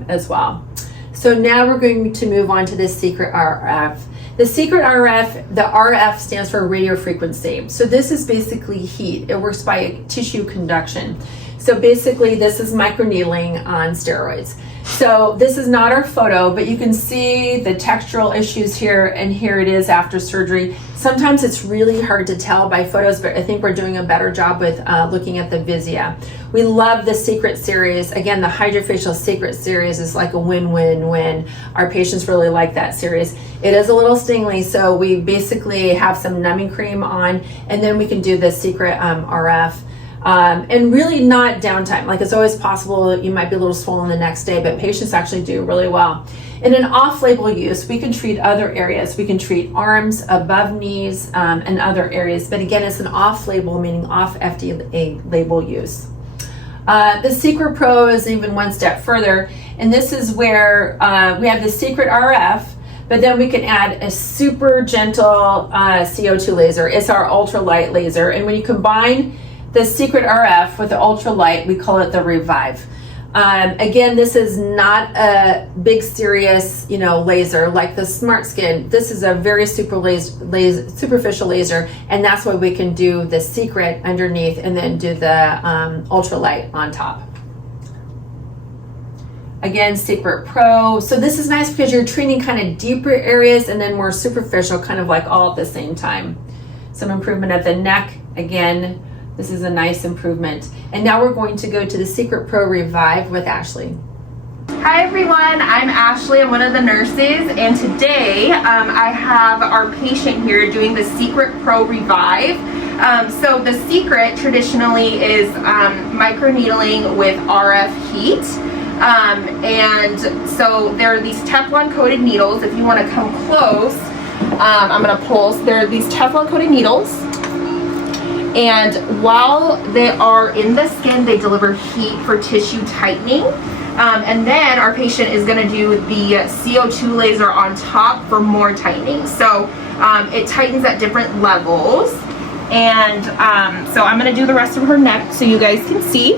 as well. So now we're going to move on to the Secret RF. The Secret RF, the RF stands for radio frequency. So this is basically heat. It works by tissue conduction. So basically this is microneedling on steroids. So this is not our photo, but you can see the textural issues here, and here it is after surgery. Sometimes it's really hard to tell by photos, but I think we're doing a better job with looking at the Visia. We love the Secret series. Again, the Hydrofacial Secret series is like a win-win-win. Our patients really like that series. It is a little stingly, so we basically have some numbing cream on, and then we can do the Secret RF. And really not downtime. Like it's always possible you might be a little swollen the next day, but patients actually do really well. In an off-label use, we can treat other areas. We can treat arms, above knees, and other areas. But again, it's an off-label, meaning off FDA label use. The Secret Pro is even one step further, and this is where we have the Secret RF, but then we can add a super gentle CO2 laser. It's our ultralight laser, and when you combine the Secret RF with the ultralight, we call it the Revive. Again, this is not a big serious, laser like the Smart Skin. This is a very superficial laser, and that's why we can do the Secret underneath and then do the ultralight on top. Again, Secret Pro. So this is nice because you're treating kind of deeper areas and then more superficial, kind of like all at the same time. Some improvement of the neck. Again, this is a nice improvement. And now we're going to go to the Secret Pro Revive with Ashley. Hi everyone, I'm Ashley. I'm one of the nurses, and today I have our patient here doing the Secret Pro Revive. So the Secret traditionally is microneedling with RF heat. And so there are these Teflon coated needles. If you want to come close, I'm going to pulse. There are these Teflon coated needles. And while they are in the skin, they deliver heat for tissue tightening. And then our patient is going to do the CO2 laser on top for more tightening. So it tightens at different levels. And so I'm going to do the rest of her neck so you guys can see.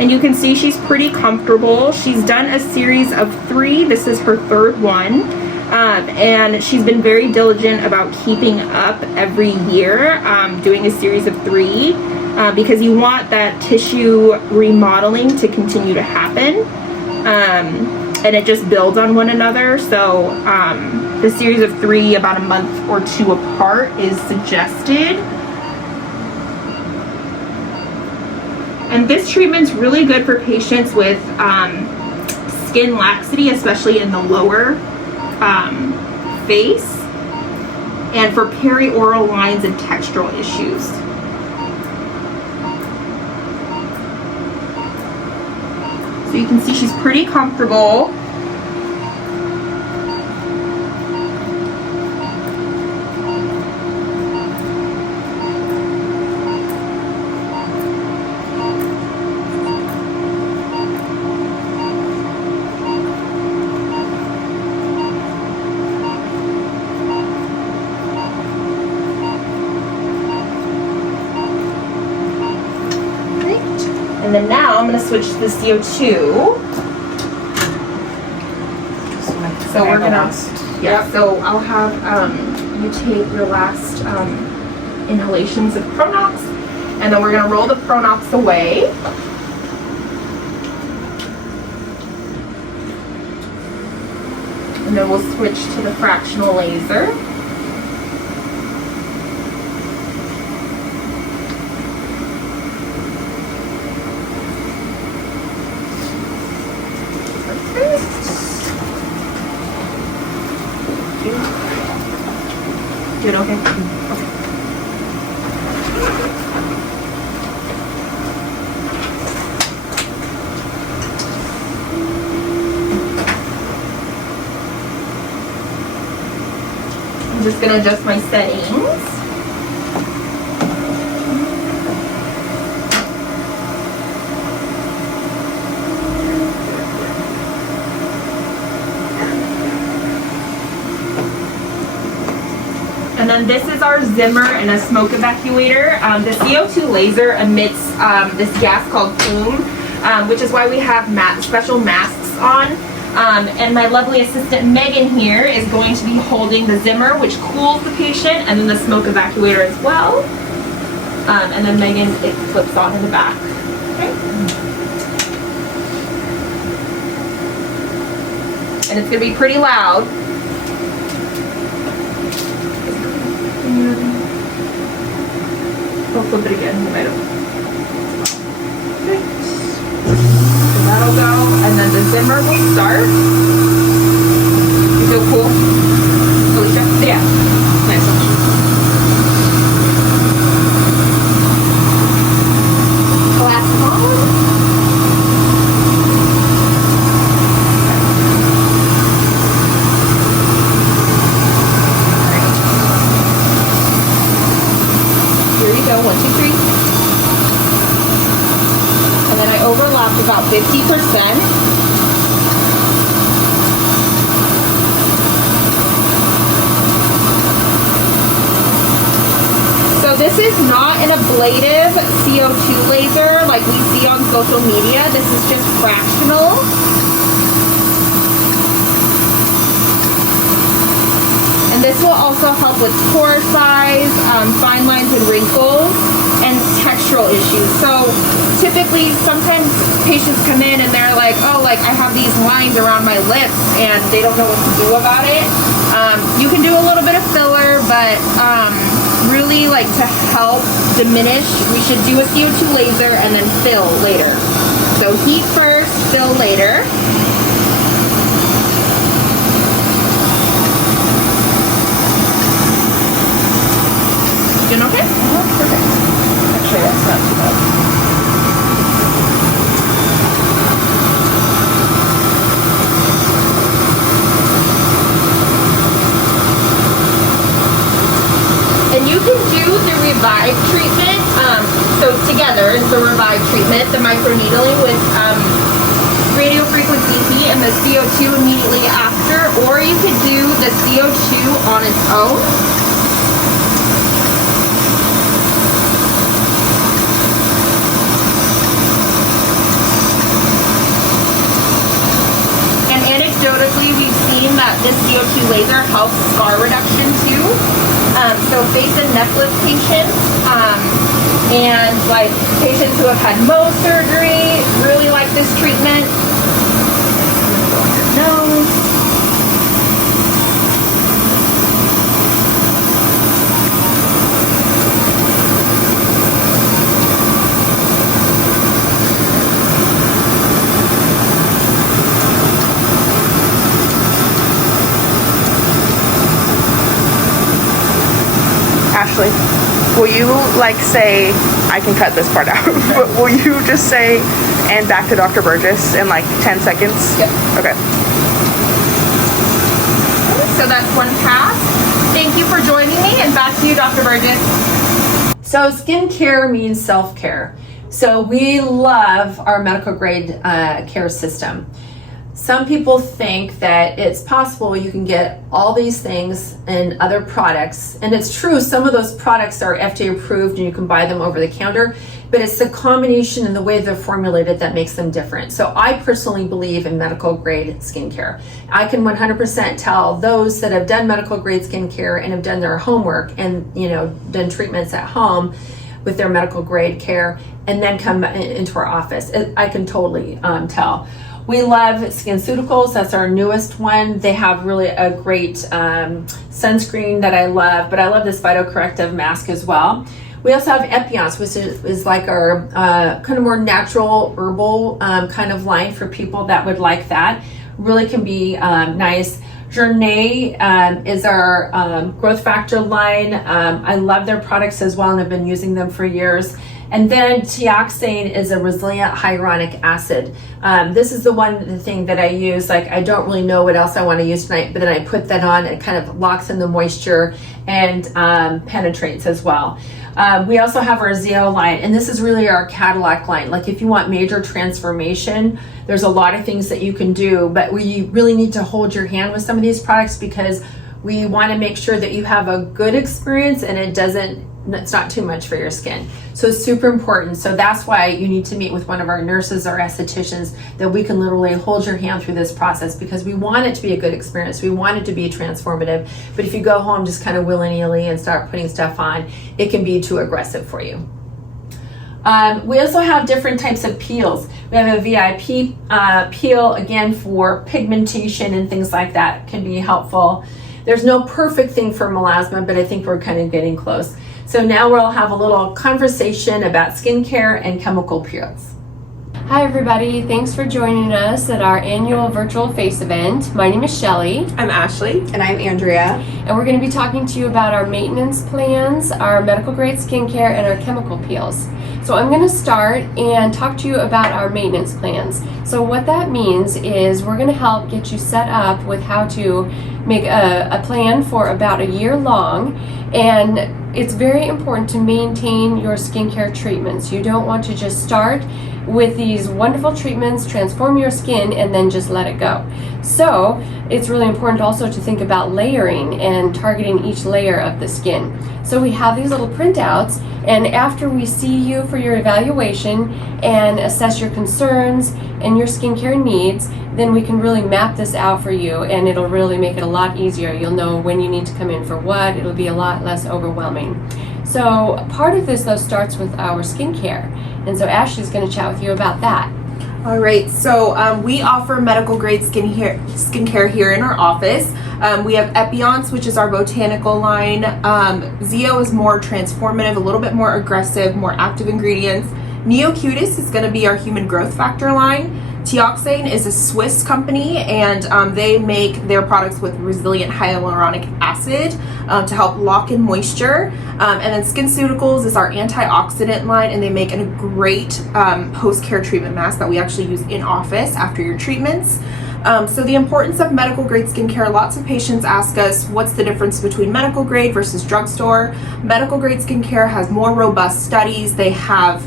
And you can see she's pretty comfortable. She's done a series of 3. This is her 3rd one. And she's been very diligent about keeping up every year, doing a series of 3, because you want that tissue remodeling to continue to happen. And it just builds on one another. So the series of 3, about a month or 2 apart, is suggested. And this treatment's really good for patients with skin laxity, especially in the lower face, and for perioral lines and textural issues. So you can see she's pretty comfortable. And then now I'm going to switch to the CO2. So we're going to, yeah, so I'll have you take your last inhalations of Pronox, and then we're going to roll the Pronox away. And then we'll switch to the fractional laser. Good, okay? Okay. I'm just gonna adjust my settings. And then this is our Zimmer and a smoke evacuator. The CO2 laser emits this gas called plume, which is why we have special masks on. And my lovely assistant Megan here is going to be holding the Zimmer, which cools the patient, and then the smoke evacuator as well. And then Megan, it flips on in the back. Okay. And it's going to be pretty loud. I'll flip it again. You might have. Okay. So that'll go, and then the Zimmer will start. You feel cool, Alicia? Yeah. Nice. Glass on. Go 1, 2, 3, and then I overlap about 50%. So this is not an ablative CO2 laser like we see on social media. This is just fractional. And this will also help with pore size, fine lines and wrinkles, and textural issues. So typically, sometimes patients come in and they're like, oh, like I have these lines around my lips and they don't know what to do about it. You can do a little bit of filler, but really like to help diminish, we should do a CO2 laser and then fill later. So heat first, fill later. Doing okay? Oh, perfect. Actually, that's not too bad. Revive treatment. So together is the Revive treatment, the microneedling with radio frequency heat and the CO2 immediately after, or you could do the CO2 on its own. And anecdotally, we've seen that this CO2 laser helps scar reduction too. So face and neck lift patients, and like patients who have had Mohs surgery really like this treatment. Nose. Ashley, will you like say, I can cut this part out, but will you just say, and back to Dr. Burgess in like 10 seconds? Yep. Okay. So that's one pass. Thank you for joining me, and back to you, Dr. Burgess. So skincare means self-care. So we love our medical grade care system. Some people think that it's possible you can get all these things in other products, and it's true, some of those products are FDA approved and you can buy them over the counter, but it's the combination and the way they're formulated that makes them different. So I personally believe in medical grade skincare. I can 100% tell those that have done medical grade skincare and have done their homework and done treatments at home with their medical grade care and then come into our office. I can totally tell. We love SkinCeuticals. That's our newest one. They have really a great sunscreen that I love, but I love this phytocorrective mask as well. We also have Epionce, which is like our kind of more natural herbal kind of line for people that would like that. Really can be nice. Journée is our growth factor line. I love their products as well and have been using them for years. And then Teoxane is a resilient hyaluronic acid. This is the thing that I use. Like, I don't really know what else I want to use tonight, but then I put that on. It kind of locks in the moisture and penetrates as well. We also have our Zeo line, and this is really our Cadillac line. Like, if you want major transformation, there's a lot of things that you can do, but we really need to hold your hand with some of these products because we want to make sure that you have a good experience and it's not too much for your skin. So it's super important. So that's why you need to meet with one of our nurses or estheticians that we can literally hold your hand through this process because we want it to be a good experience. We want it to be transformative. But if you go home just kind of willy-nilly and start putting stuff on, it can be too aggressive for you. We also have different types of peels. We have a VIP peel, again, for pigmentation and things like that can be helpful. There's no perfect thing for melasma, but I think we're kind of getting close. So now we'll have a little conversation about skincare and chemical peels. Hi everybody, thanks for joining us at our annual virtual face event. My name is Shelly. I'm Ashley. And I'm Andrea. And we're going to be talking to you about our maintenance plans, our medical grade skincare, and our chemical peels. So I'm going to start and talk to you about our maintenance plans. So what that means is we're going to help get you set up with how to make a plan for about a year long, and it's very important to maintain your skincare treatments. You don't want to just start with these wonderful treatments, transform your skin, and then just let it go. So it's really important also to think about layering and targeting each layer of the skin. So we have these little printouts, and after we see you for your evaluation and assess your concerns and your skincare needs, then we can really map this out for you, and it'll really make it a lot easier. You'll know when you need to come in for what. It'll be a lot less overwhelming. So part of this though starts with our skincare, and so Ashley's going to chat with you about that. All right, so we offer medical grade skincare here in our office. We have Epionce, which is our botanical line. Zeo is more transformative, a little bit more aggressive, more active ingredients. Neocutis is going to be our human growth factor line. Teoxane is a Swiss company, and they make their products with resilient hyaluronic acid to help lock in moisture. And then SkinCeuticals is our antioxidant line, and they make a great post-care treatment mask that we actually use in office after your treatments. So the importance of medical grade skincare, lots of patients ask us what's the difference between medical grade versus drugstore. Medical grade skincare has more robust studies. They have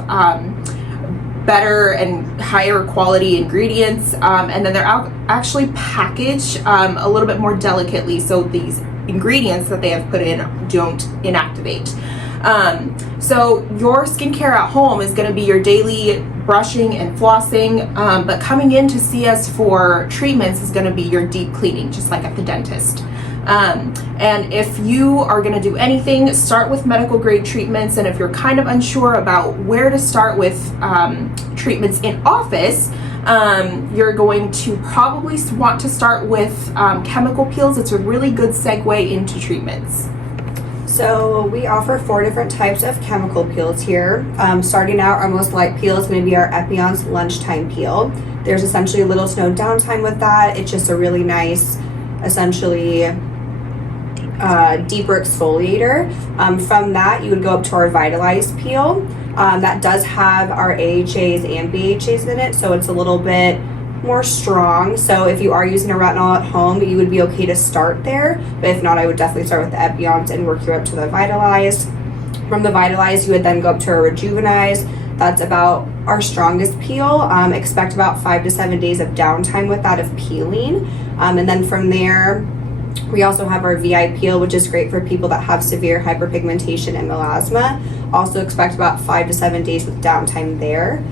better and higher quality ingredients, and then they're actually packaged a little bit more delicately, so these ingredients that they have put in don't inactivate. So your skincare at home is going to be your daily brushing and flossing, but coming in to see us for treatments is going to be your deep cleaning, just like at the dentist. And if you are going to do anything, start with medical grade treatments. And if you're kind of unsure about where to start with treatments in office, you're going to probably want to start with chemical peels. It's a really good segue into treatments. So we offer 4 different types of chemical peels here. Starting out, our most light peel is going to be our Epion's lunchtime peel. There's essentially little to no downtime with that. It's just a really nice, essentially deeper exfoliator. From that, you would go up to our Vitalized peel. That does have our AHAs and BHAs in it, so it's a little bit more strong. So if you are using a retinol at home, you would be okay to start there, but if not, I would definitely start with the Epion's and work your way up to the Vitalized. From the Vitalized, you would then go up to our Rejuvenize. That's about our strongest peel. Expect about 5 to 7 days of downtime with that of peeling, and then from there we also have our VI peel, which is great for people that have severe hyperpigmentation and melasma. Also expect about 5 to 7 days with downtime there.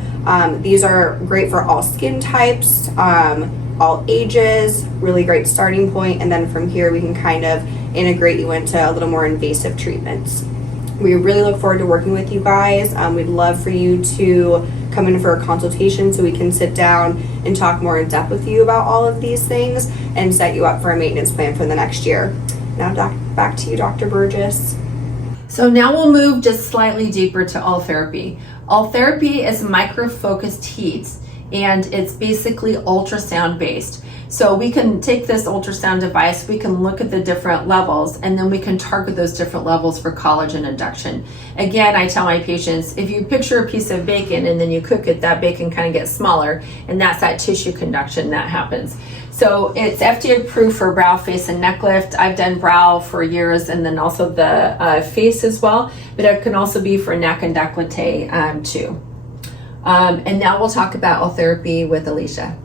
These are great for all skin types, all ages, really great starting point, and then from here we can kind of integrate you into a little more invasive treatments. We really look forward to working with you guys. We'd love for you to come in for a consultation so we can sit down and talk more in depth with you about all of these things and set you up for a maintenance plan for the next year. Now back to you, Dr. Burgess. So now we'll move just slightly deeper to all therapy. All therapy is micro-focused heats, and it's basically ultrasound based. So we can take this ultrasound device, we can look at the different levels, and then we can target those different levels for collagen induction. Again, I tell my patients, if you picture a piece of bacon and then you cook it, that bacon kind of gets smaller, and that's that tissue conduction that happens. So it's FDA approved for brow, face, and neck lift. I've done brow for years, and then also the face as well, but it can also be for neck and décolleté too. And now we'll talk about all therapy with Alicia.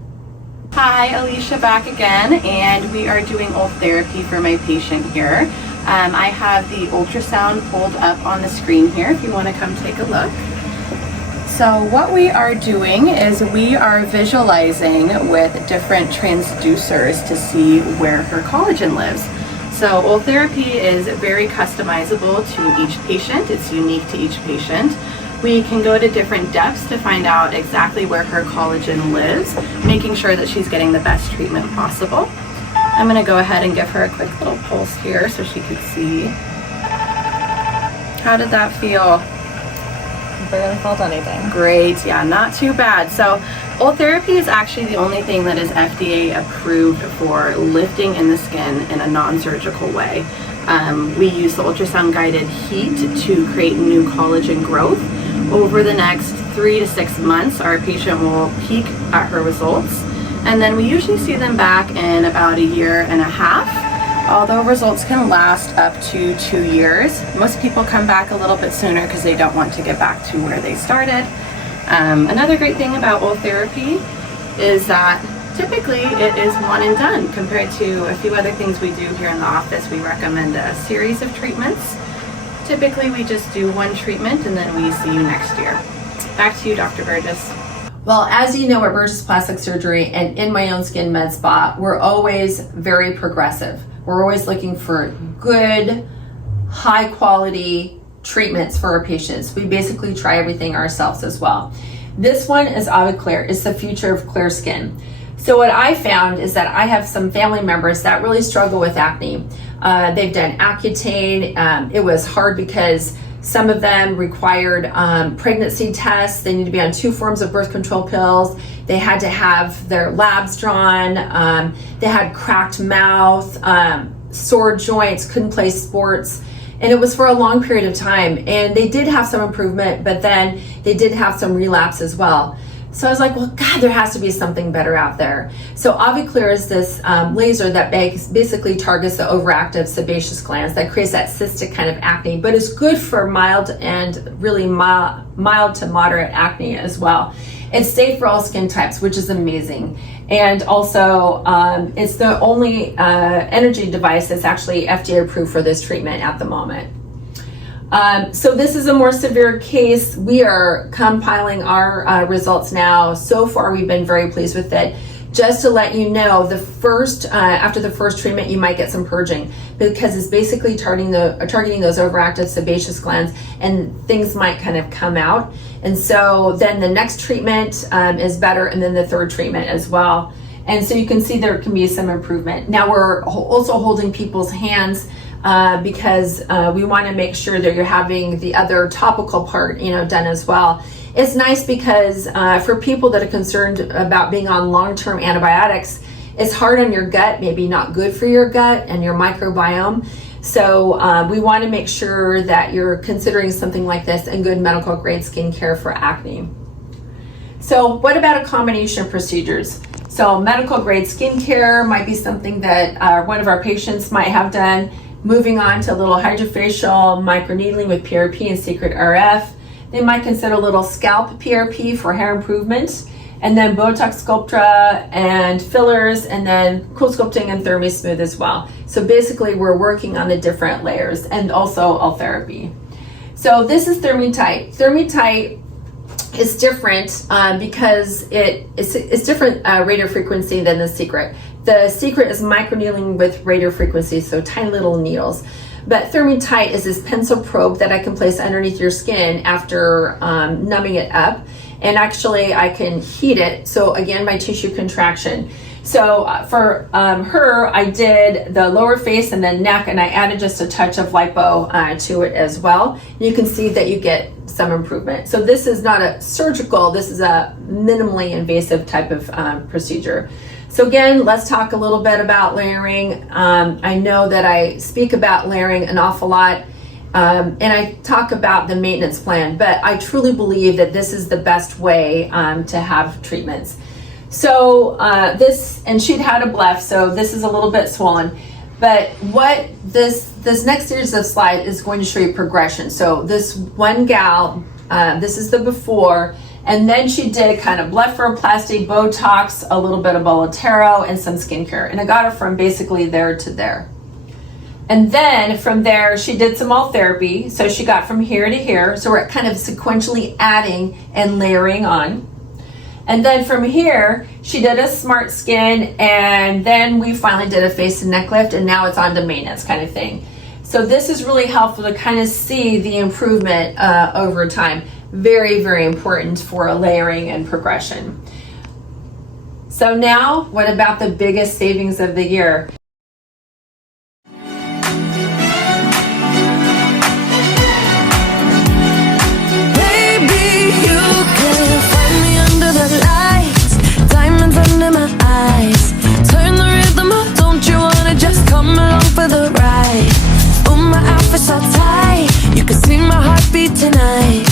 Hi, Alicia back again, and we are doing oral therapy for my patient here. I have the ultrasound pulled up on the screen here if you want to come take a look. So what we are doing is we are visualizing with different transducers to see where her collagen lives. So oral therapy is very customizable to each patient. It's unique to each patient. We can go to different depths to find out exactly where her collagen lives, making sure that she's getting the best treatment possible. I'm going to go ahead and give her a quick little pulse here so she can see. How did that feel? Barely felt anything. Great, yeah, not too bad. So oral therapy is actually the only thing that is FDA approved for lifting in the skin in a non-surgical way. We use the ultrasound guided heat to create new collagen growth. Over the next 3 to 6 months, our patient will peak at her results, and then we usually see them back in about 1.5 years, although results can last up to 2 years. Most people come back a little bit sooner because they don't want to get back to where they started. Another great thing about oral therapy is that typically it is one and done compared to a few other things we do here in the office. We recommend a series of treatments. Typically we just do one treatment and then we see you next year. Back to you, Dr. Burgess. Well, as you know, at Burgess Plastic Surgery and in my own skin med spa, we're always very progressive. We're always looking for good, high quality treatments for our patients. We basically try everything ourselves as well. This one is AviClear. It's the future of clear skin. So what I found is that I have some family members that really struggle with acne. They've done Accutane. It was hard because some of them required pregnancy tests. They need to be on 2 forms of birth control pills. They had to have their labs drawn. They had cracked mouth, sore joints, couldn't play sports. And it was for a long period of time. And they did have some improvement, but then they did have some relapse as well. So I was like, well, God, there has to be something better out there. So AviClear is this laser that basically targets the overactive sebaceous glands that creates that cystic kind of acne, but it's good for mild and really mild to moderate acne as well. It's safe for all skin types, which is amazing. And also, it's the only energy device that's actually FDA approved for this treatment at the moment. So this is a more severe case. We are compiling our results now. So far, we've been very pleased with it. Just to let you know, after the first treatment, you might get some purging because it's basically targeting those overactive sebaceous glands, and things might kind of come out. And so then the next treatment is better, and then the third treatment as well. And so you can see there can be some improvement. Now we're also holding people's hands because we want to make sure that you're having the other topical part, done as well. It's nice because for people that are concerned about being on long-term antibiotics, it's hard on your gut, maybe not good for your gut and your microbiome. So we want to make sure that you're considering something like this and good medical grade skincare for acne. So what about a combination of procedures? So medical grade skincare might be something that one of our patients might have done. Moving on to a little hydrofacial microneedling with PRP and secret RF. They might consider a little scalp PRP for hair improvement, and then Botox, Sculptra, and fillers, and then Cool Sculpting and ThermiSmooth as well. So basically we're working on the different layers, and also Ultherapy. So this is ThermiTite. ThermiTite is different because it's different radio frequency than the Secret. The Secret is microneedling with radio frequency, so tiny little needles. But ThermiTite is this pencil probe that I can place underneath your skin after numbing it up. And actually I can heat it, so again, my tissue contraction. So for her, I did the lower face and then neck, and I added just a touch of lipo to it as well. You can see that you get some improvement. So this is not a surgical, this is a minimally invasive type of procedure. So again, let's talk a little bit about layering. I know that I speak about layering an awful lot, and I talk about the maintenance plan, but I truly believe that this is the best way to have treatments. So and she'd had a bleph, so this is a little bit swollen. But what this next series of slides is going to show you progression. So this one gal, this is the before, and then she did kind of blepharoplasty, Botox, a little bit of Bolotero, and some skincare. And I got her from basically there to there. And then from there, she did some Ultherapy. So she got from here to here. So we're kind of sequentially adding and layering on. And then from here, she did a Smart Skin, and then we finally did a face and neck lift, and now it's on to maintenance kind of thing. So this is really helpful to kind of see the improvement over time. Very, very important for layering and progression. So now, what about the biggest savings of the year? Tonight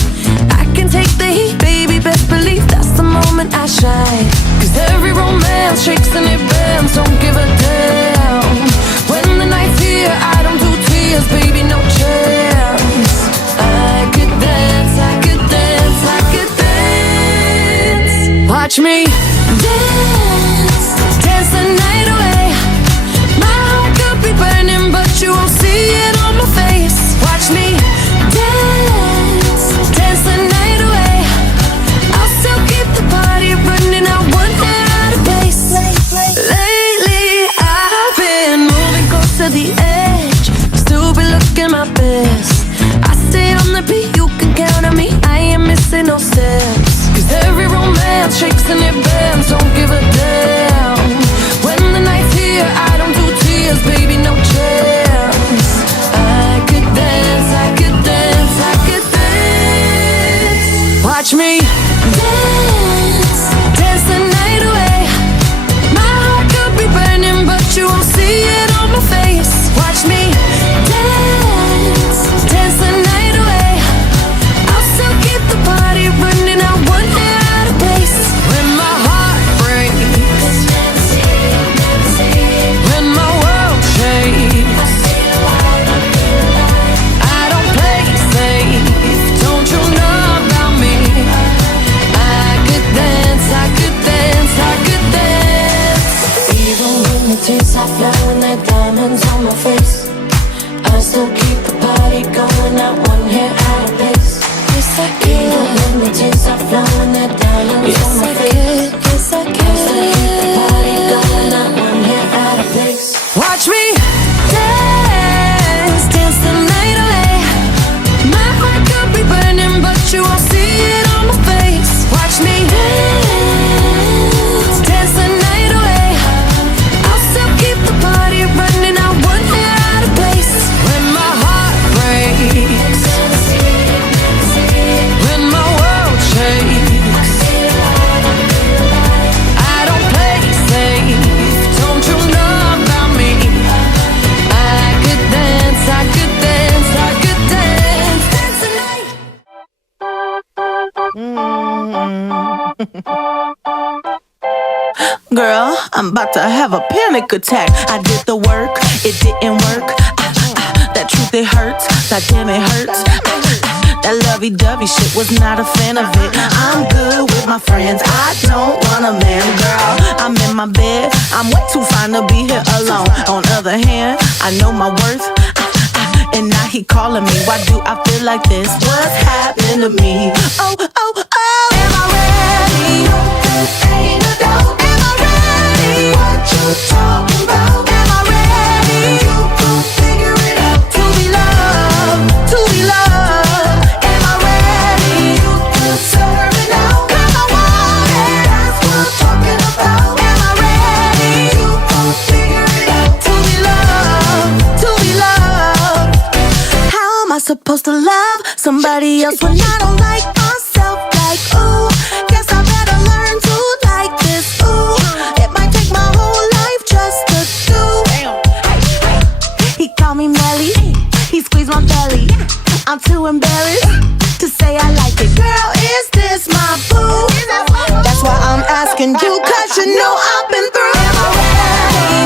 I can take the heat, baby, best believe that's the moment I shine. Cause every romance shakes and it bends, don't give a damn. When the night's here, I don't do tears, baby, no chance. I could dance, I could dance, I could dance. Watch me dance, dance the night away. My heart could be burning, but you won't see it on my face. Watch me dance, dance the night away. I'll still keep the party running, I won't get out of pace. Lately I've been moving close to the edge, still be looking my best. I stay on the beat, you can count on me, I ain't missing no steps. Cause every romance shakes and it bends, don't give a damn. When the night's here, I don't do tears, baby, no chance. I could dance, I could dance, I could dance. Watch me dance, dance the night away. My heart could be burning, but you won't see it on my face. Watch me dance, dance the night away. I'll still keep the party running, I won't get out of pace. diamonds on my face. I still keep the party going, not one hair out of place. Yes, I can. Even when the tears are flowing, that diamonds on my face. Yes, I can. I still keep the party going, not one hair out of place. Watch me dance, dance the night away. My heart could be burning, but you won't see it on my face. Watch me dance, dance the night away. I'll still keep the party running, not one hair out of place. When my heart breaks, when my world shakes, I don't play safe. Don't you know about me? I could dance, I could dance, I could dance, dance the night. Girl, I'm about to have a panic attack. I did the work, it didn't work. That truth, it hurts. That damn, it hurts. That lovey-dovey shit, was not a fan of it. I'm good with my friends, I don't want a man, girl. I'm in my bed, I'm way too fine to be here alone. On other hand, I know my worth. And now he calling me, why do I feel like this? What's happened to me? Oh, oh, oh. Am I ready? Ain't no doubt. Am I ready? What you talking about? Am I ready? You gon' figure it out. To be loved, to be loved. Am I ready? You deserve it now. 'Cause I want it. That's what I'm talking about. Am I ready? You gon' figure it out. To be loved, to be loved. How am I supposed to love somebody else when I don't like myself? Like, ooh, guess I better learn to like this. Ooh, it might take my whole life just to do. He called me Melly, he squeezed my belly. I'm too embarrassed to say I like it. Girl, is this my boo? That's why I'm asking you, 'cause you know I've been through. Am I ready?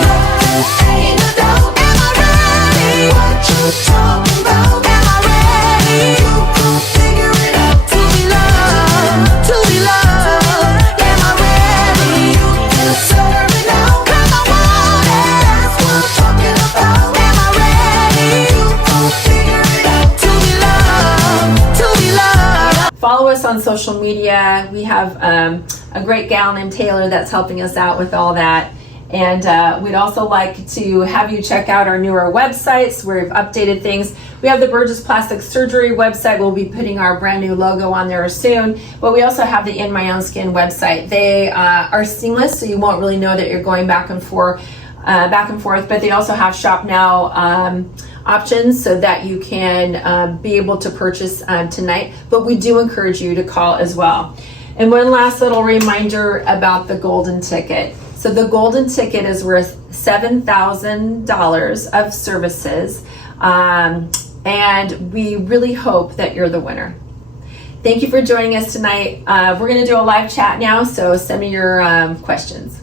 Ain't no doubt. Am I ready? What you talking about? Am I ready? You gon' figure it out. To be loved, to be loved. Am I ready? You deserve it now. 'Cause I want it. That's what I'm talking about. Am I ready? You gon' figure it out. To be loved, to be loved. Follow us on social media. We have a great gal named Taylor that's helping us out with all that. And we'd also like to have you check out our newer websites where we've updated things. We have the Burgess Plastic Surgery website. We'll be putting our brand new logo on there soon. But we also have the In My Own Skin website. They are seamless, so you won't really know that you're going back and forth. But they also have Shop Now options so that you can be able to purchase tonight. But we do encourage you to call as well. And one last little reminder about the golden ticket. So the golden ticket is worth $7,000 of services, and we really hope that you're the winner. Thank you for joining us tonight. We're going to do a live chat now, so send me your questions.